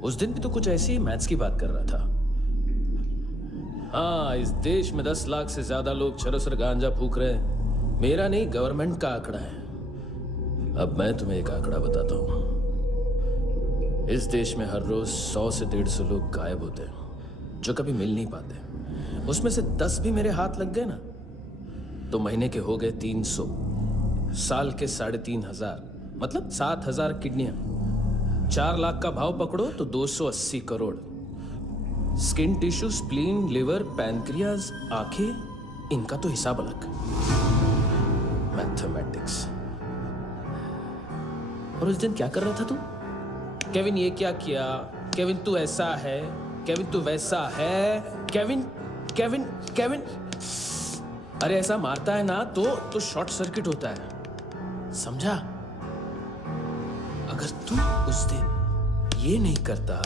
उस दिन भी तो कुछ ऐसी मैथ्स की बात कर रहा था। हाँ, इस देश में 10 लाख से ज्यादा लोग चरस और गांजा फूक रहे हैं। मेरा नहीं, गवर्नमेंट का आंकड़ा है। अब मैं तुम्हें एक आंकड़ा बताता हूं। इस देश में हर रोज 100 से 150 लोग गायब होते हैं, जो कभी मिल नहीं पाते। उसमें से 10 भी मेरे हाथ लग गए ना, तो महीने के हो गए 300, साल के 3500, मतलब 7000 किडनियां। 4 लाख का भाव पकड़ो तो 280 crore. Skin tissue, spleen, liver, pancreas, आंखें, इनका तो हिसाब अलग। मैथमेटिक्स। और उस दिन क्या कर रहा था तू? केविन ये क्या किया, केविन तू ऐसा है, केविन तू वैसा है, केविन। अरे ऐसा मारता है ना तो शॉर्ट सर्किट होता है, समझा? अगर तू उस दिन ये नहीं करता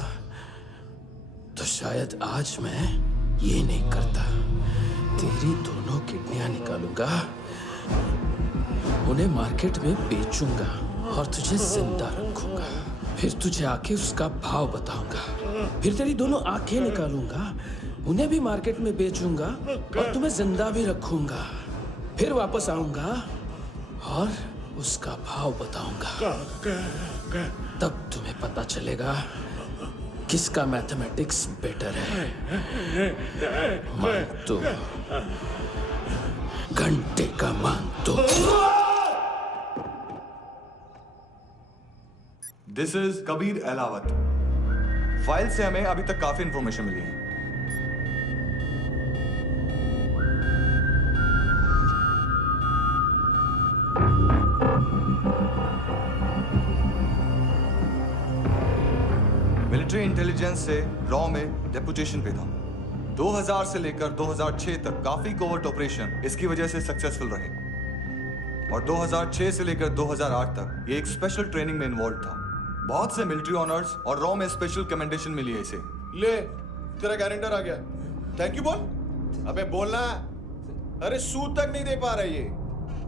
तो शायद आज मैं ये नहीं करता। तेरी दोनों किडनियां निकालूंगा, उन्हें मार्केट में बेचूंगा और तुझे जिंदा रखूंगा। फिर तुझे आके उसका भाव बताऊंगा। फिर तेरी दोनों आंखें निकालूंगा, उन्हें भी मार्केट में बेचूंगा और तुम्हें जिंदा भी रखूंगा। फिर वापस आऊंगा और उसका भाव बताऊंगा। तब तुम्हें पता चलेगा किसका मैथमेटिक्स बेटर है। मानतो, घंटे का मानतो। This is Kabir Ahlawat. File से हमें अभी तक काफी इंफॉर्मेशन मिली है। मिलिट्री इंटेलिजेंस से रॉ में डेपुटेशन पे था। 2000 से लेकर 2006 तक काफी कोवर्ट ऑपरेशन इसकी वजह से सक्सेसफुल रहे, और 2006 से लेकर 2008 तक ये एक स्पेशल ट्रेनिंग में इन्वॉल्व था। बहुत से मिलिट्री ऑनर्स और रॉ में स्पेशल कमेंडेशन मिली है इसे। ले, तेरा गारंटर आ गया। थैंक यू बोल। अबे बोलना। अरे सूद तक नहीं दे पा रहा ये।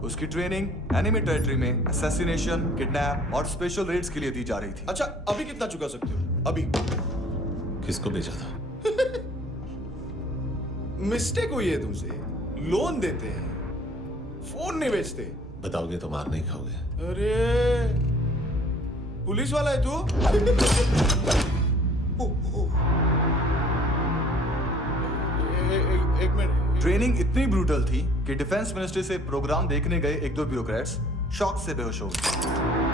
उसकी ट्रेनिंग एनिमी टेरिटरी में असैसिनेशन, किडनैप और स्पेशल रेड्स के लिए दी जा रही थी। अच्छा अभी कितना चुका सकते हो? अभी किसको भेजा था? मिस्टेक हुई है तुमसे। लोन देते हैं, फोन नहीं बेचते। बताओगे तो मार नहीं खाओगे। अरे पुलिस वाला है तू? एक मिनट। ट्रेनिंग इतनी ब्रूटल थी कि डिफेंस मिनिस्ट्री से प्रोग्राम देखने गए एक दो ब्यूरोक्रेट्स शॉक से बेहोश हो गए।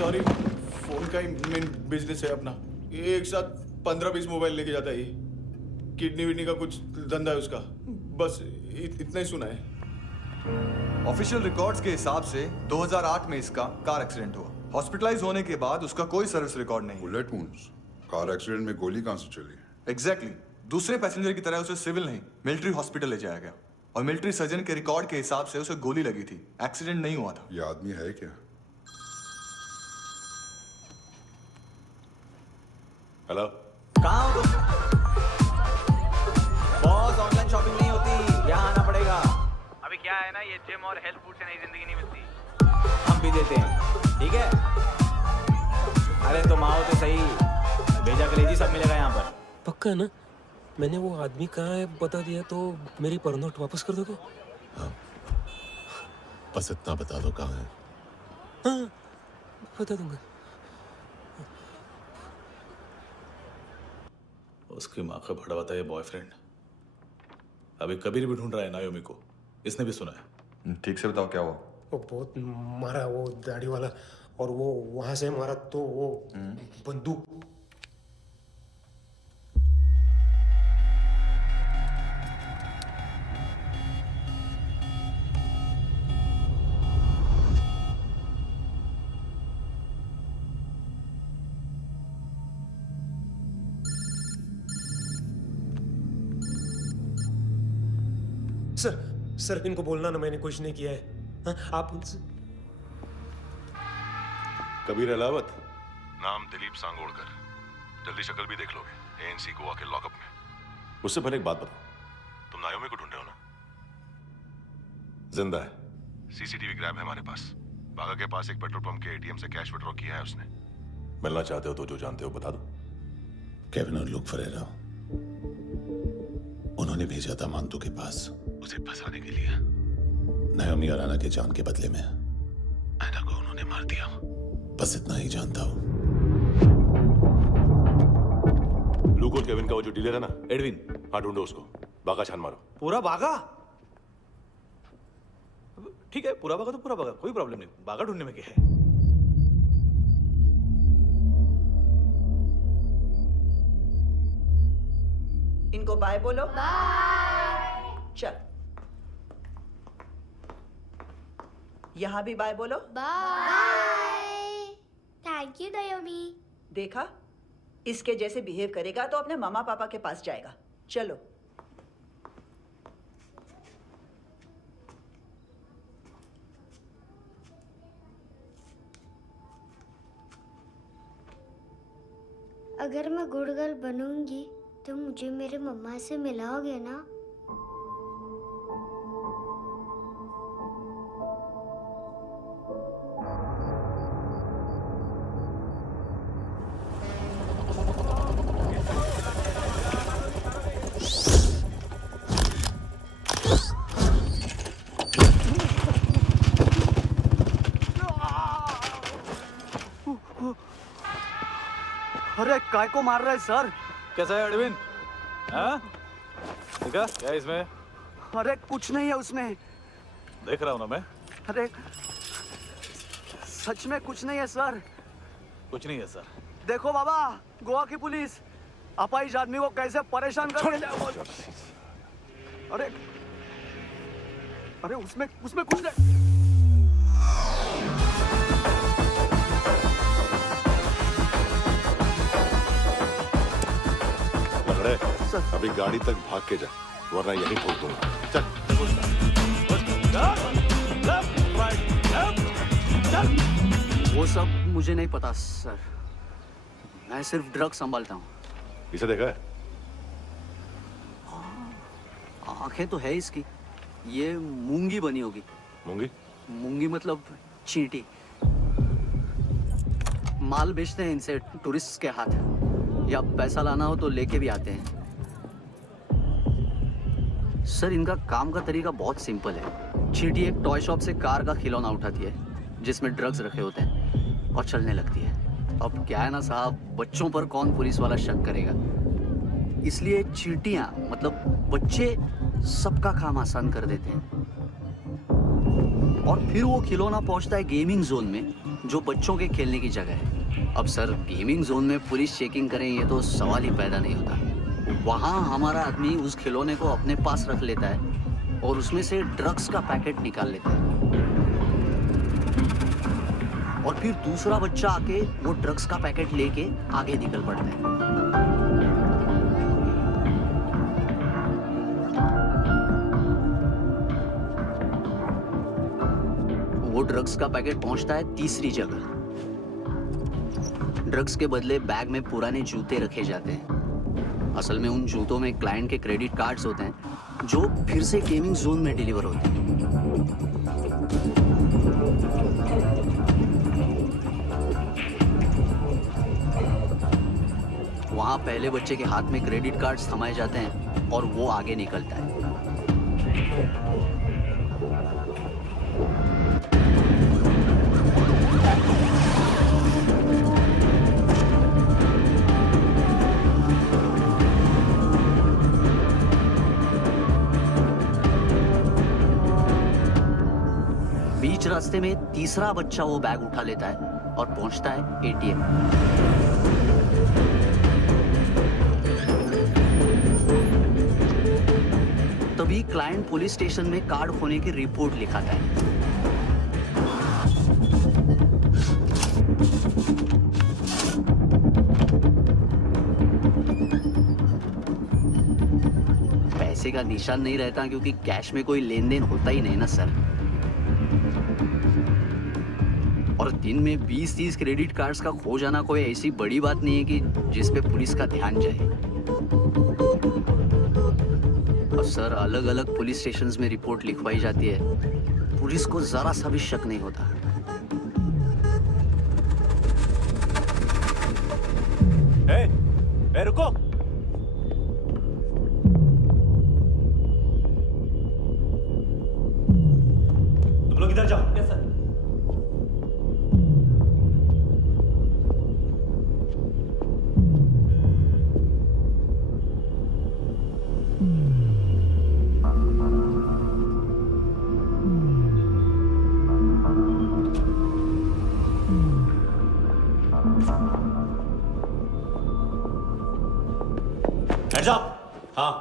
सॉरी, फोन का ही मेन बिजनेस है अपना। एक साथ 15-20 मोबाइल लेके जाता है ये। किडनी विडनी का कुछ धंधा है उसका। बस इतना ही सुना है। ऑफिशियल रिकॉर्ड्स के हिसाब से 2008 में इसका कार एक्सीडेंट हुआ। हॉस्पिटलाइज होने के बाद उसका कोई सर्विस रिकॉर्ड नहीं। Bullet wounds. कार एक्सीडेंट में गोली कहां से चली? एग्जैक्टली। दूसरे पैसेंजर की तरह उसे सिविल नहीं, मिलिट्री हॉस्पिटल ले जाया गया और मिलिट्री सर्जन के रिकॉर्ड के हिसाब से उसे गोली लगी थी। एक्सीडेंट नहीं हुआ था। ये आदमी है क्या? हेलो, कहाँ हो तुम? बॉस, ऑनलाइन शॉपिंग नहीं होती, यहाँ आना पड़ेगा। अभी क्या है ना, ये जिम और हेल्थ फूड से नई जिंदगी नहीं मिलती। हम भी देते हैं, ठीक है? अरे तुम आओ तो सही, भेजा कलेजी सब मिलेगा यहाँ पर। पक्का ना? मैंने वो आदमी कहाँ है बता दिया तो मेरी पर नोट वापस कर दोगे? हाँ, बस इतना बता दो कहाँ है। हाँ, बता दूंगा। उसकी माँ का भड़ा हुआ ये बॉयफ्रेंड अभी कबीर भी ढूंढ रहा है नायोमी को। इसने भी सुना है। ठीक से बताओ क्या हुआ? वो बहुत मारा, वो दाढ़ी वाला, और वो वहां से मारा तो वो बंदूक। सर इनको बोलना ना मैंने कुछ नहीं किया है। हाँ, आप उनसे। कबीर अलावत। नाम दिलीप सांगोड़कर। जल्दी शक्ल भी देख लोगे एएनसी गोवा के लॉकअप में। उससे पहले एक बात बताओ, तुम नायोमी को ढूंढ रहे हो ना? जिंदा है। सीसीटीवी ग्रैब है हमारे पास। बागा के पास एक पेट्रोल पंप के एटीएम से कैश विड्रॉ किया है उसने। मिलना चाहते हो तो जो जानते हो बता दो। केविन और लुक फरेरा, उन्होंने भेजा था मांतू के पास उसे फंसाने के लिए। नायोमी और आना के जान के बदले में आना को उन्होंने मार दिया। बस इतना ही जानता हूं। लुक और केविन का वो जो डीलर है ना, एडविन, हाँ ढूंढो उसको। बागा छान मारो। पूरा बागा? ठीक है, पूरा बागा तो पूरा बागा, कोई प्रॉब्लम नहीं। बागा ढूंढने में क्या है? इनको बाय बोलो। बाय। चल, यहाँ भी बाय बोलो। बाय। Thank you नायोमी। देखा, इसके जैसे बिहेव करेगा तो अपने मामा पापा के पास जाएगा। चलो। अगर मैं गुड गर्ल बनूंगी तो मुझे मेरे मम्मा से मिलाओगे ना? अरे काय को मार रहा है सर? कैसा है अरविंद? हाँ? देखा क्या है इसमें? अरे कुछ नहीं है उसमें। देख रहा हूँ ना मैं। अरे सच में कुछ नहीं है सर। कुछ नहीं है सर। देखो बाबा, गोवा की पुलिस अपाहिज आदमी को कैसे परेशान कर रही है। अरे अरे उसमें कुछ नहीं। लंगड़े, अभी गाड़ी तक भाग के जा, वरना यहीं ठोक दूंगा। चल। वो सब मुझे नहीं पता सर। मैं सिर्फ ड्रग संभालता हूँ। इसे देखा है? आंखें तो है इसकी। ये मूंगी बनी होगी। मूंगी? मूंगी मतलब चींटी। माल बेचते हैं इनसे टूरिस्ट के हाथ, या पैसा लाना हो तो लेके भी आते हैं। सर इनका काम का तरीका बहुत सिंपल है। चींटी एक टॉय शॉप से कार का खिलौना उठाती है जिसमें ड्रग्स रखे होते हैं और चलने लगती है। अब क्या है ना साहब, बच्चों पर कौन पुलिस वाला शक करेगा, इसलिए चींटियां मतलब बच्चे सबका काम आसान कर देते हैं। और फिर वो खिलौना पहुंचता है गेमिंग जोन में, जो बच्चों के खेलने की जगह है। अब सर गेमिंग जोन में पुलिस चेकिंग करें ये तो सवाल ही पैदा नहीं होता। वहाँ हमारा आदमी उस खिलौने को अपने पास रख लेता है और उसमें से ड्रग्स का पैकेट निकाल लेता है, और फिर दूसरा बच्चा आके वो ड्रग्स का पैकेट लेके आगे निकल पड़ता है। वो ड्रग्स का पैकेट पहुंचता है तीसरी जगह। ड्रग्स के बदले बैग में पुराने जूते रखे जाते हैं। असल में उन जूतों में क्लाइंट के क्रेडिट कार्ड्स होते हैं जो फिर से गेमिंग जोन में डिलीवर होते हैं। वहां पहले बच्चे के हाथ में क्रेडिट कार्ड्स थमाए जाते हैं और वो आगे निकलता है। बीच रास्ते में तीसरा बच्चा वो बैग उठा लेता है और पहुंचता है एटीएम। तभी क्लाइंट पुलिस स्टेशन में कार्ड खोने की रिपोर्ट लिखाता है। पैसे का निशान नहीं रहता क्योंकि कैश में कोई लेन देन होता ही नहीं ना सर। और दिन में 20-30 क्रेडिट कार्ड्स का खो जाना कोई ऐसी बड़ी बात नहीं है कि जिस पे पुलिस का ध्यान जाए। और सर अलग अलग पुलिस स्टेशंस में रिपोर्ट लिखवाई जाती है, पुलिस को जरा सा भी शक नहीं होता। ए, रुको। तुम लोग इधर जाओ। Yes sir. Hands up! हाँ।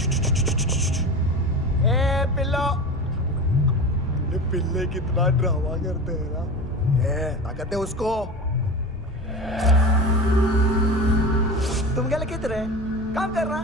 ए पिल्लो, ये पिल्ले कितना ड्रामा करते हैं ना। ए ताकत दे उसको। तुम क्या लिखित रहे? काम कर रहा।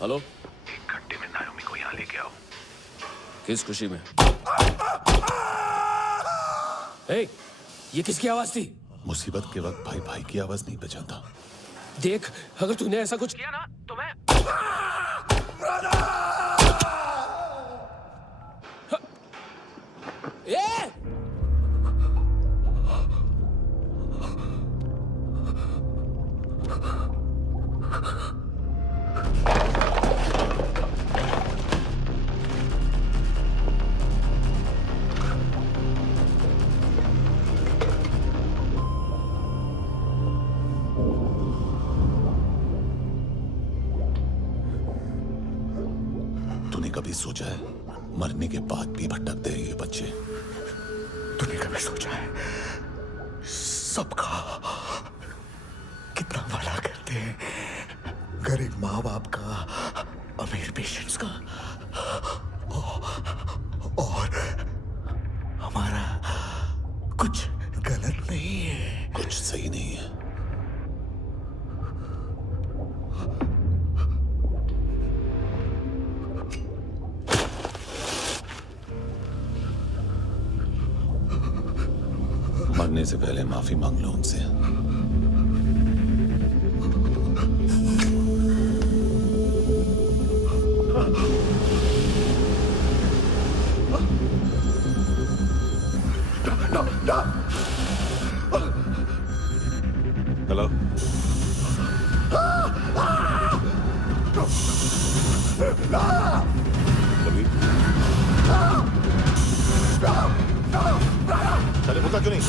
हेलो, 1 घंटे में नायोमी को यहाँ लेके आओ। किस खुशी में? ए, ये किसकी आवाज थी? मुसीबत के वक्त भाई भाई की आवाज नहीं पहचानता। देख, अगर तूने ऐसा कुछ किया ना तो मैं ए! तूने कभी सोचा है मरने के बाद भी भटकते हैं ये बच्चे? तूने कभी सोचा है सबका कितना भला करते हैं? गरीब माँ बाप का, अमीर पेशेंट्स का, और हमारा कुछ गलत नहीं है, कुछ सही नहीं है। मरने से पहले माफी मांग लो उनसे। हेलो, कभी चले मुद्दा क्यों नहीं?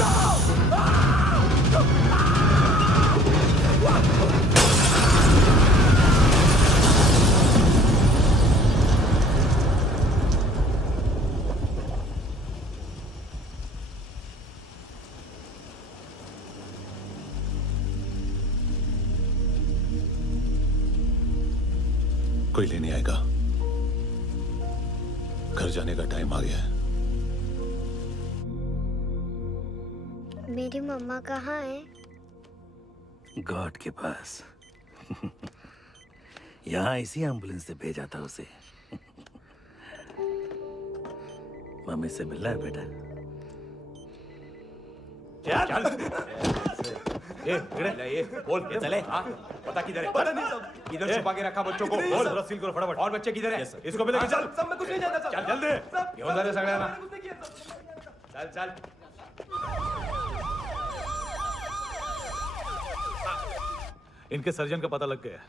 कोई लेने आएगा। घर जाने का टाइम आ गया है। मेरी मम्मा कहाँ है? गॉड के पास। यहाँ इसी एम्बुलेंस से भेजा था उसे। मम्मी से मिलना है बेटा। चल ये बोल चले हाँ पता किधर है? पता नहीं सब इधर छुपा के रखा बच्चों को। बोल पूरा सील करो फटाफट। और बच्चे किधर है? इसको भी लेके चल। सब मैं कुछ नहीं जानता। चल जल्दी घेऊन जा रे सगळ्यांना। चल चल इनके सर्जन का पता लग गया।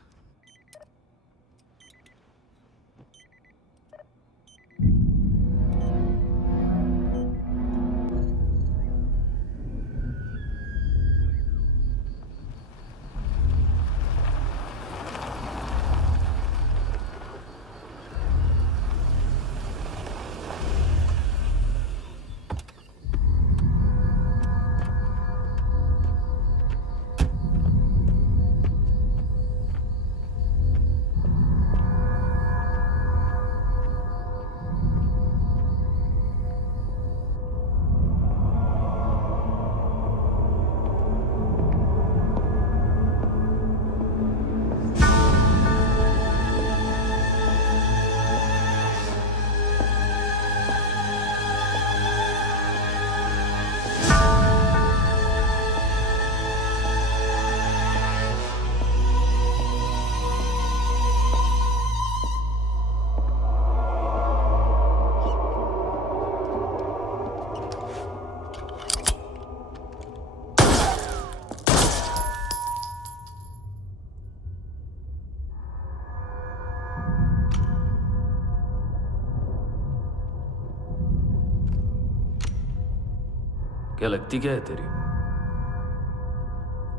क्या लगती क्या है तेरी?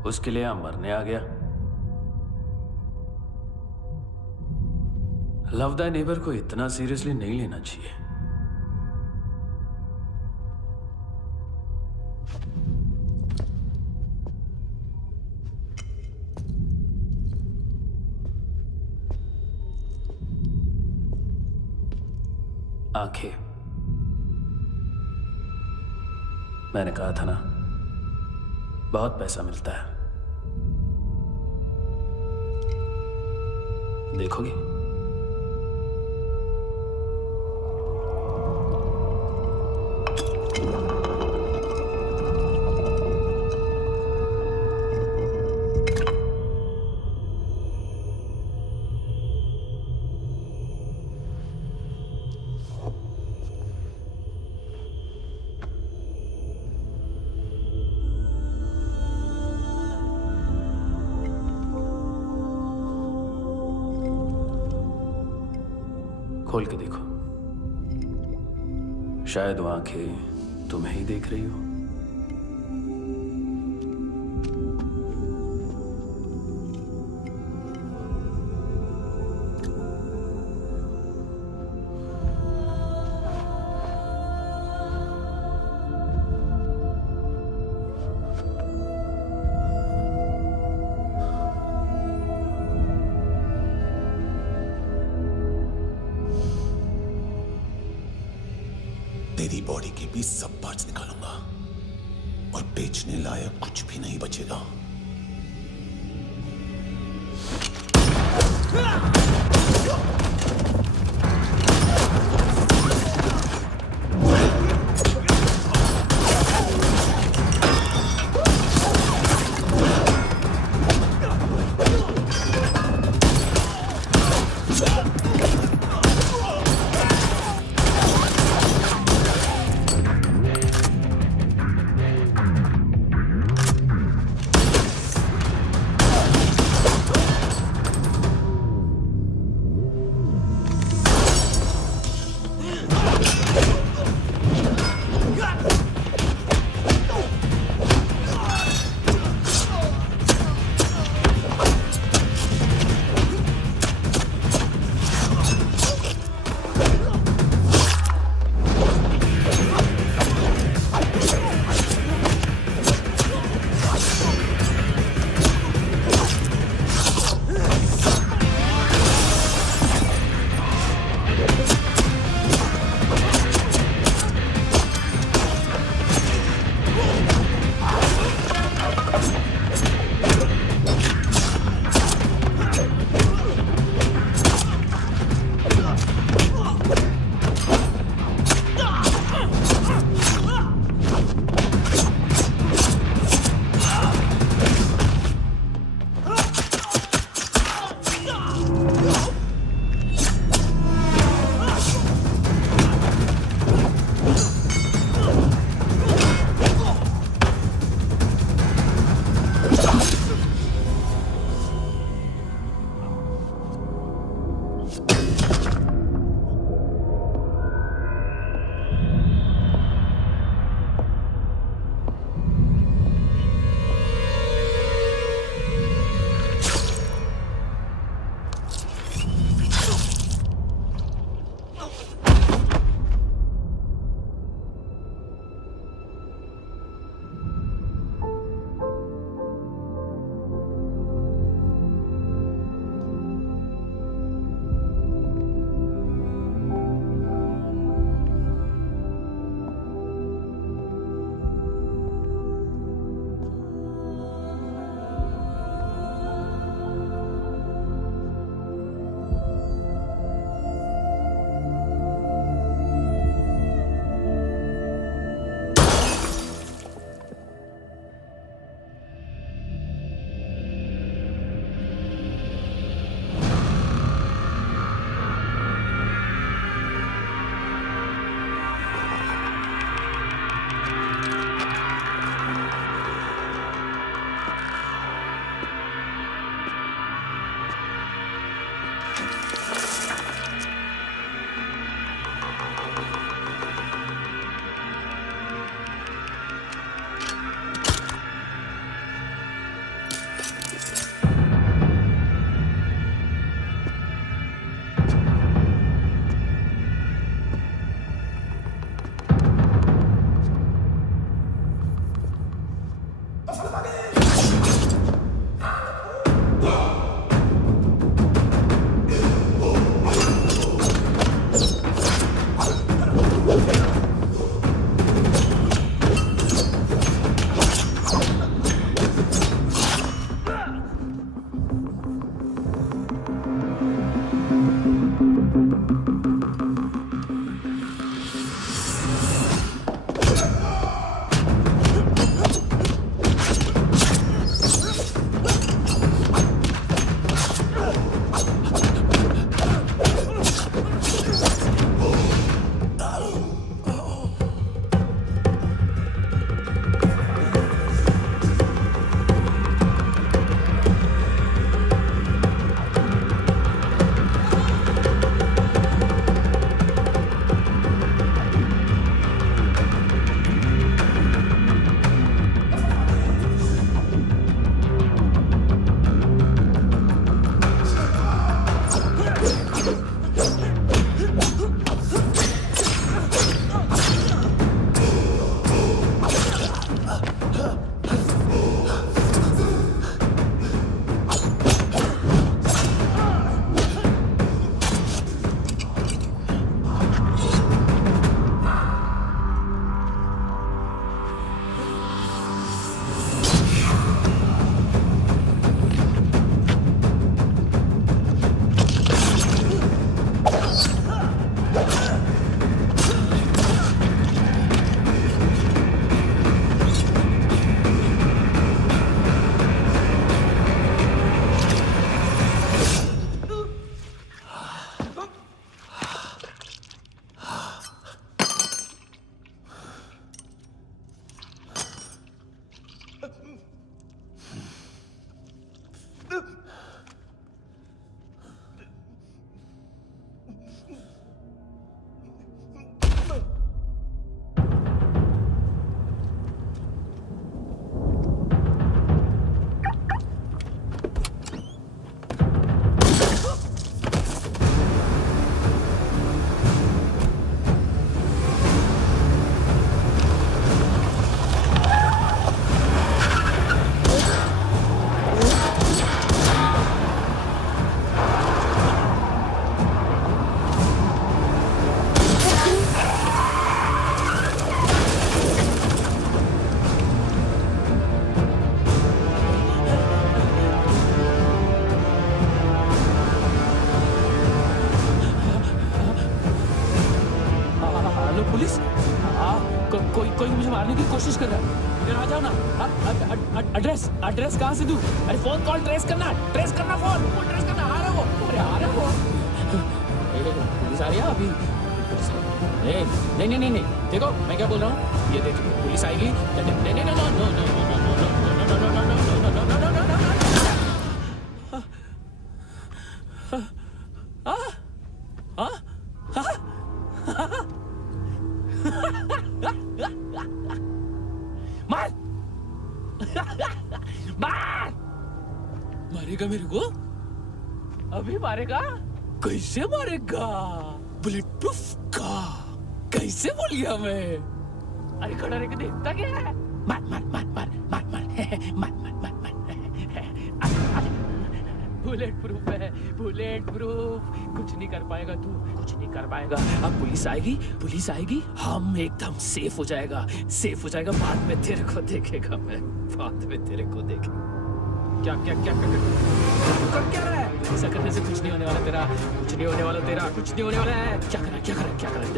उसके लिए यहां मरने आ गया? लव द नेबर को इतना सीरियसली नहीं लेना चाहिए। आंखें, मैंने कहा था ना, बहुत पैसा मिलता है। देखोगे? खोल के देखो, शायद वो आंखें तुम्हें ही देख रही हो। तेरी बॉडी के भी सब पार्ट्स निकालूंगा और बेचने लायक कुछ भी नहीं बचेगा। मारने की कोशिश कर रहा है। इधर आ जाओ ना। एड्रेस कहाँ से दूं? अरे फोन कॉल ट्रेस करना फोन ट्रेस करना। आ रहा वो, अरे आ रहा वो। पुलिस आ रही है अभी। नहीं देखो मैं क्या बोल रहा हूँ, ये देखो पुलिस आएगी। नहीं नो हाँ मार मार मारेगा मेरे को अभी मारेगा कैसे मारेगा बुलेट प्रूफ का कैसे बोल गया मैं अरे खड़ा रह के देखता क्या है मार मार मार मार मार मार मार मार मार मार बुलेट प्रूफ है बुलेट प्रूफ कुछ नहीं कर पाएगा तू कुछ नहीं कर पाएगा अब पुलिस आएगी हम एकदम सेफ हो जाएगा बाद में तेरे को देखेगा मैं बाद में तेरे को देखेगा क्या क्या क्या क्या कर क्या रहा है ऐसा करने से कुछ नहीं होने वाला तेरा कुछ नहीं होने वाला क्या करा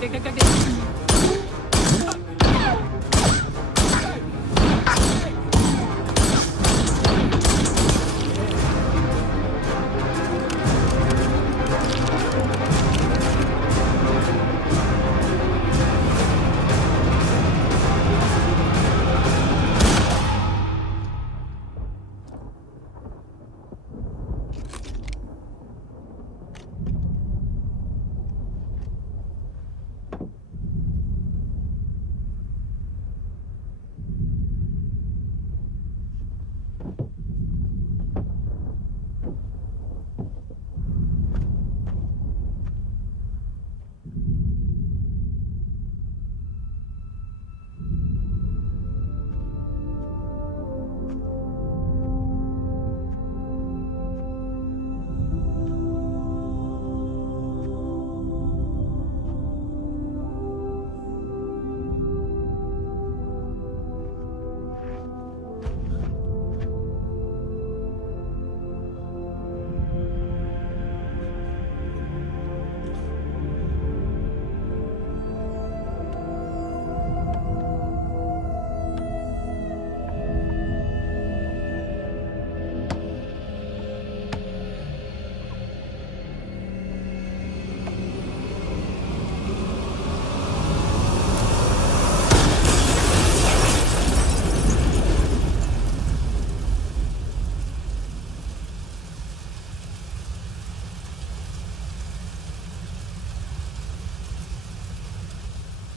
देख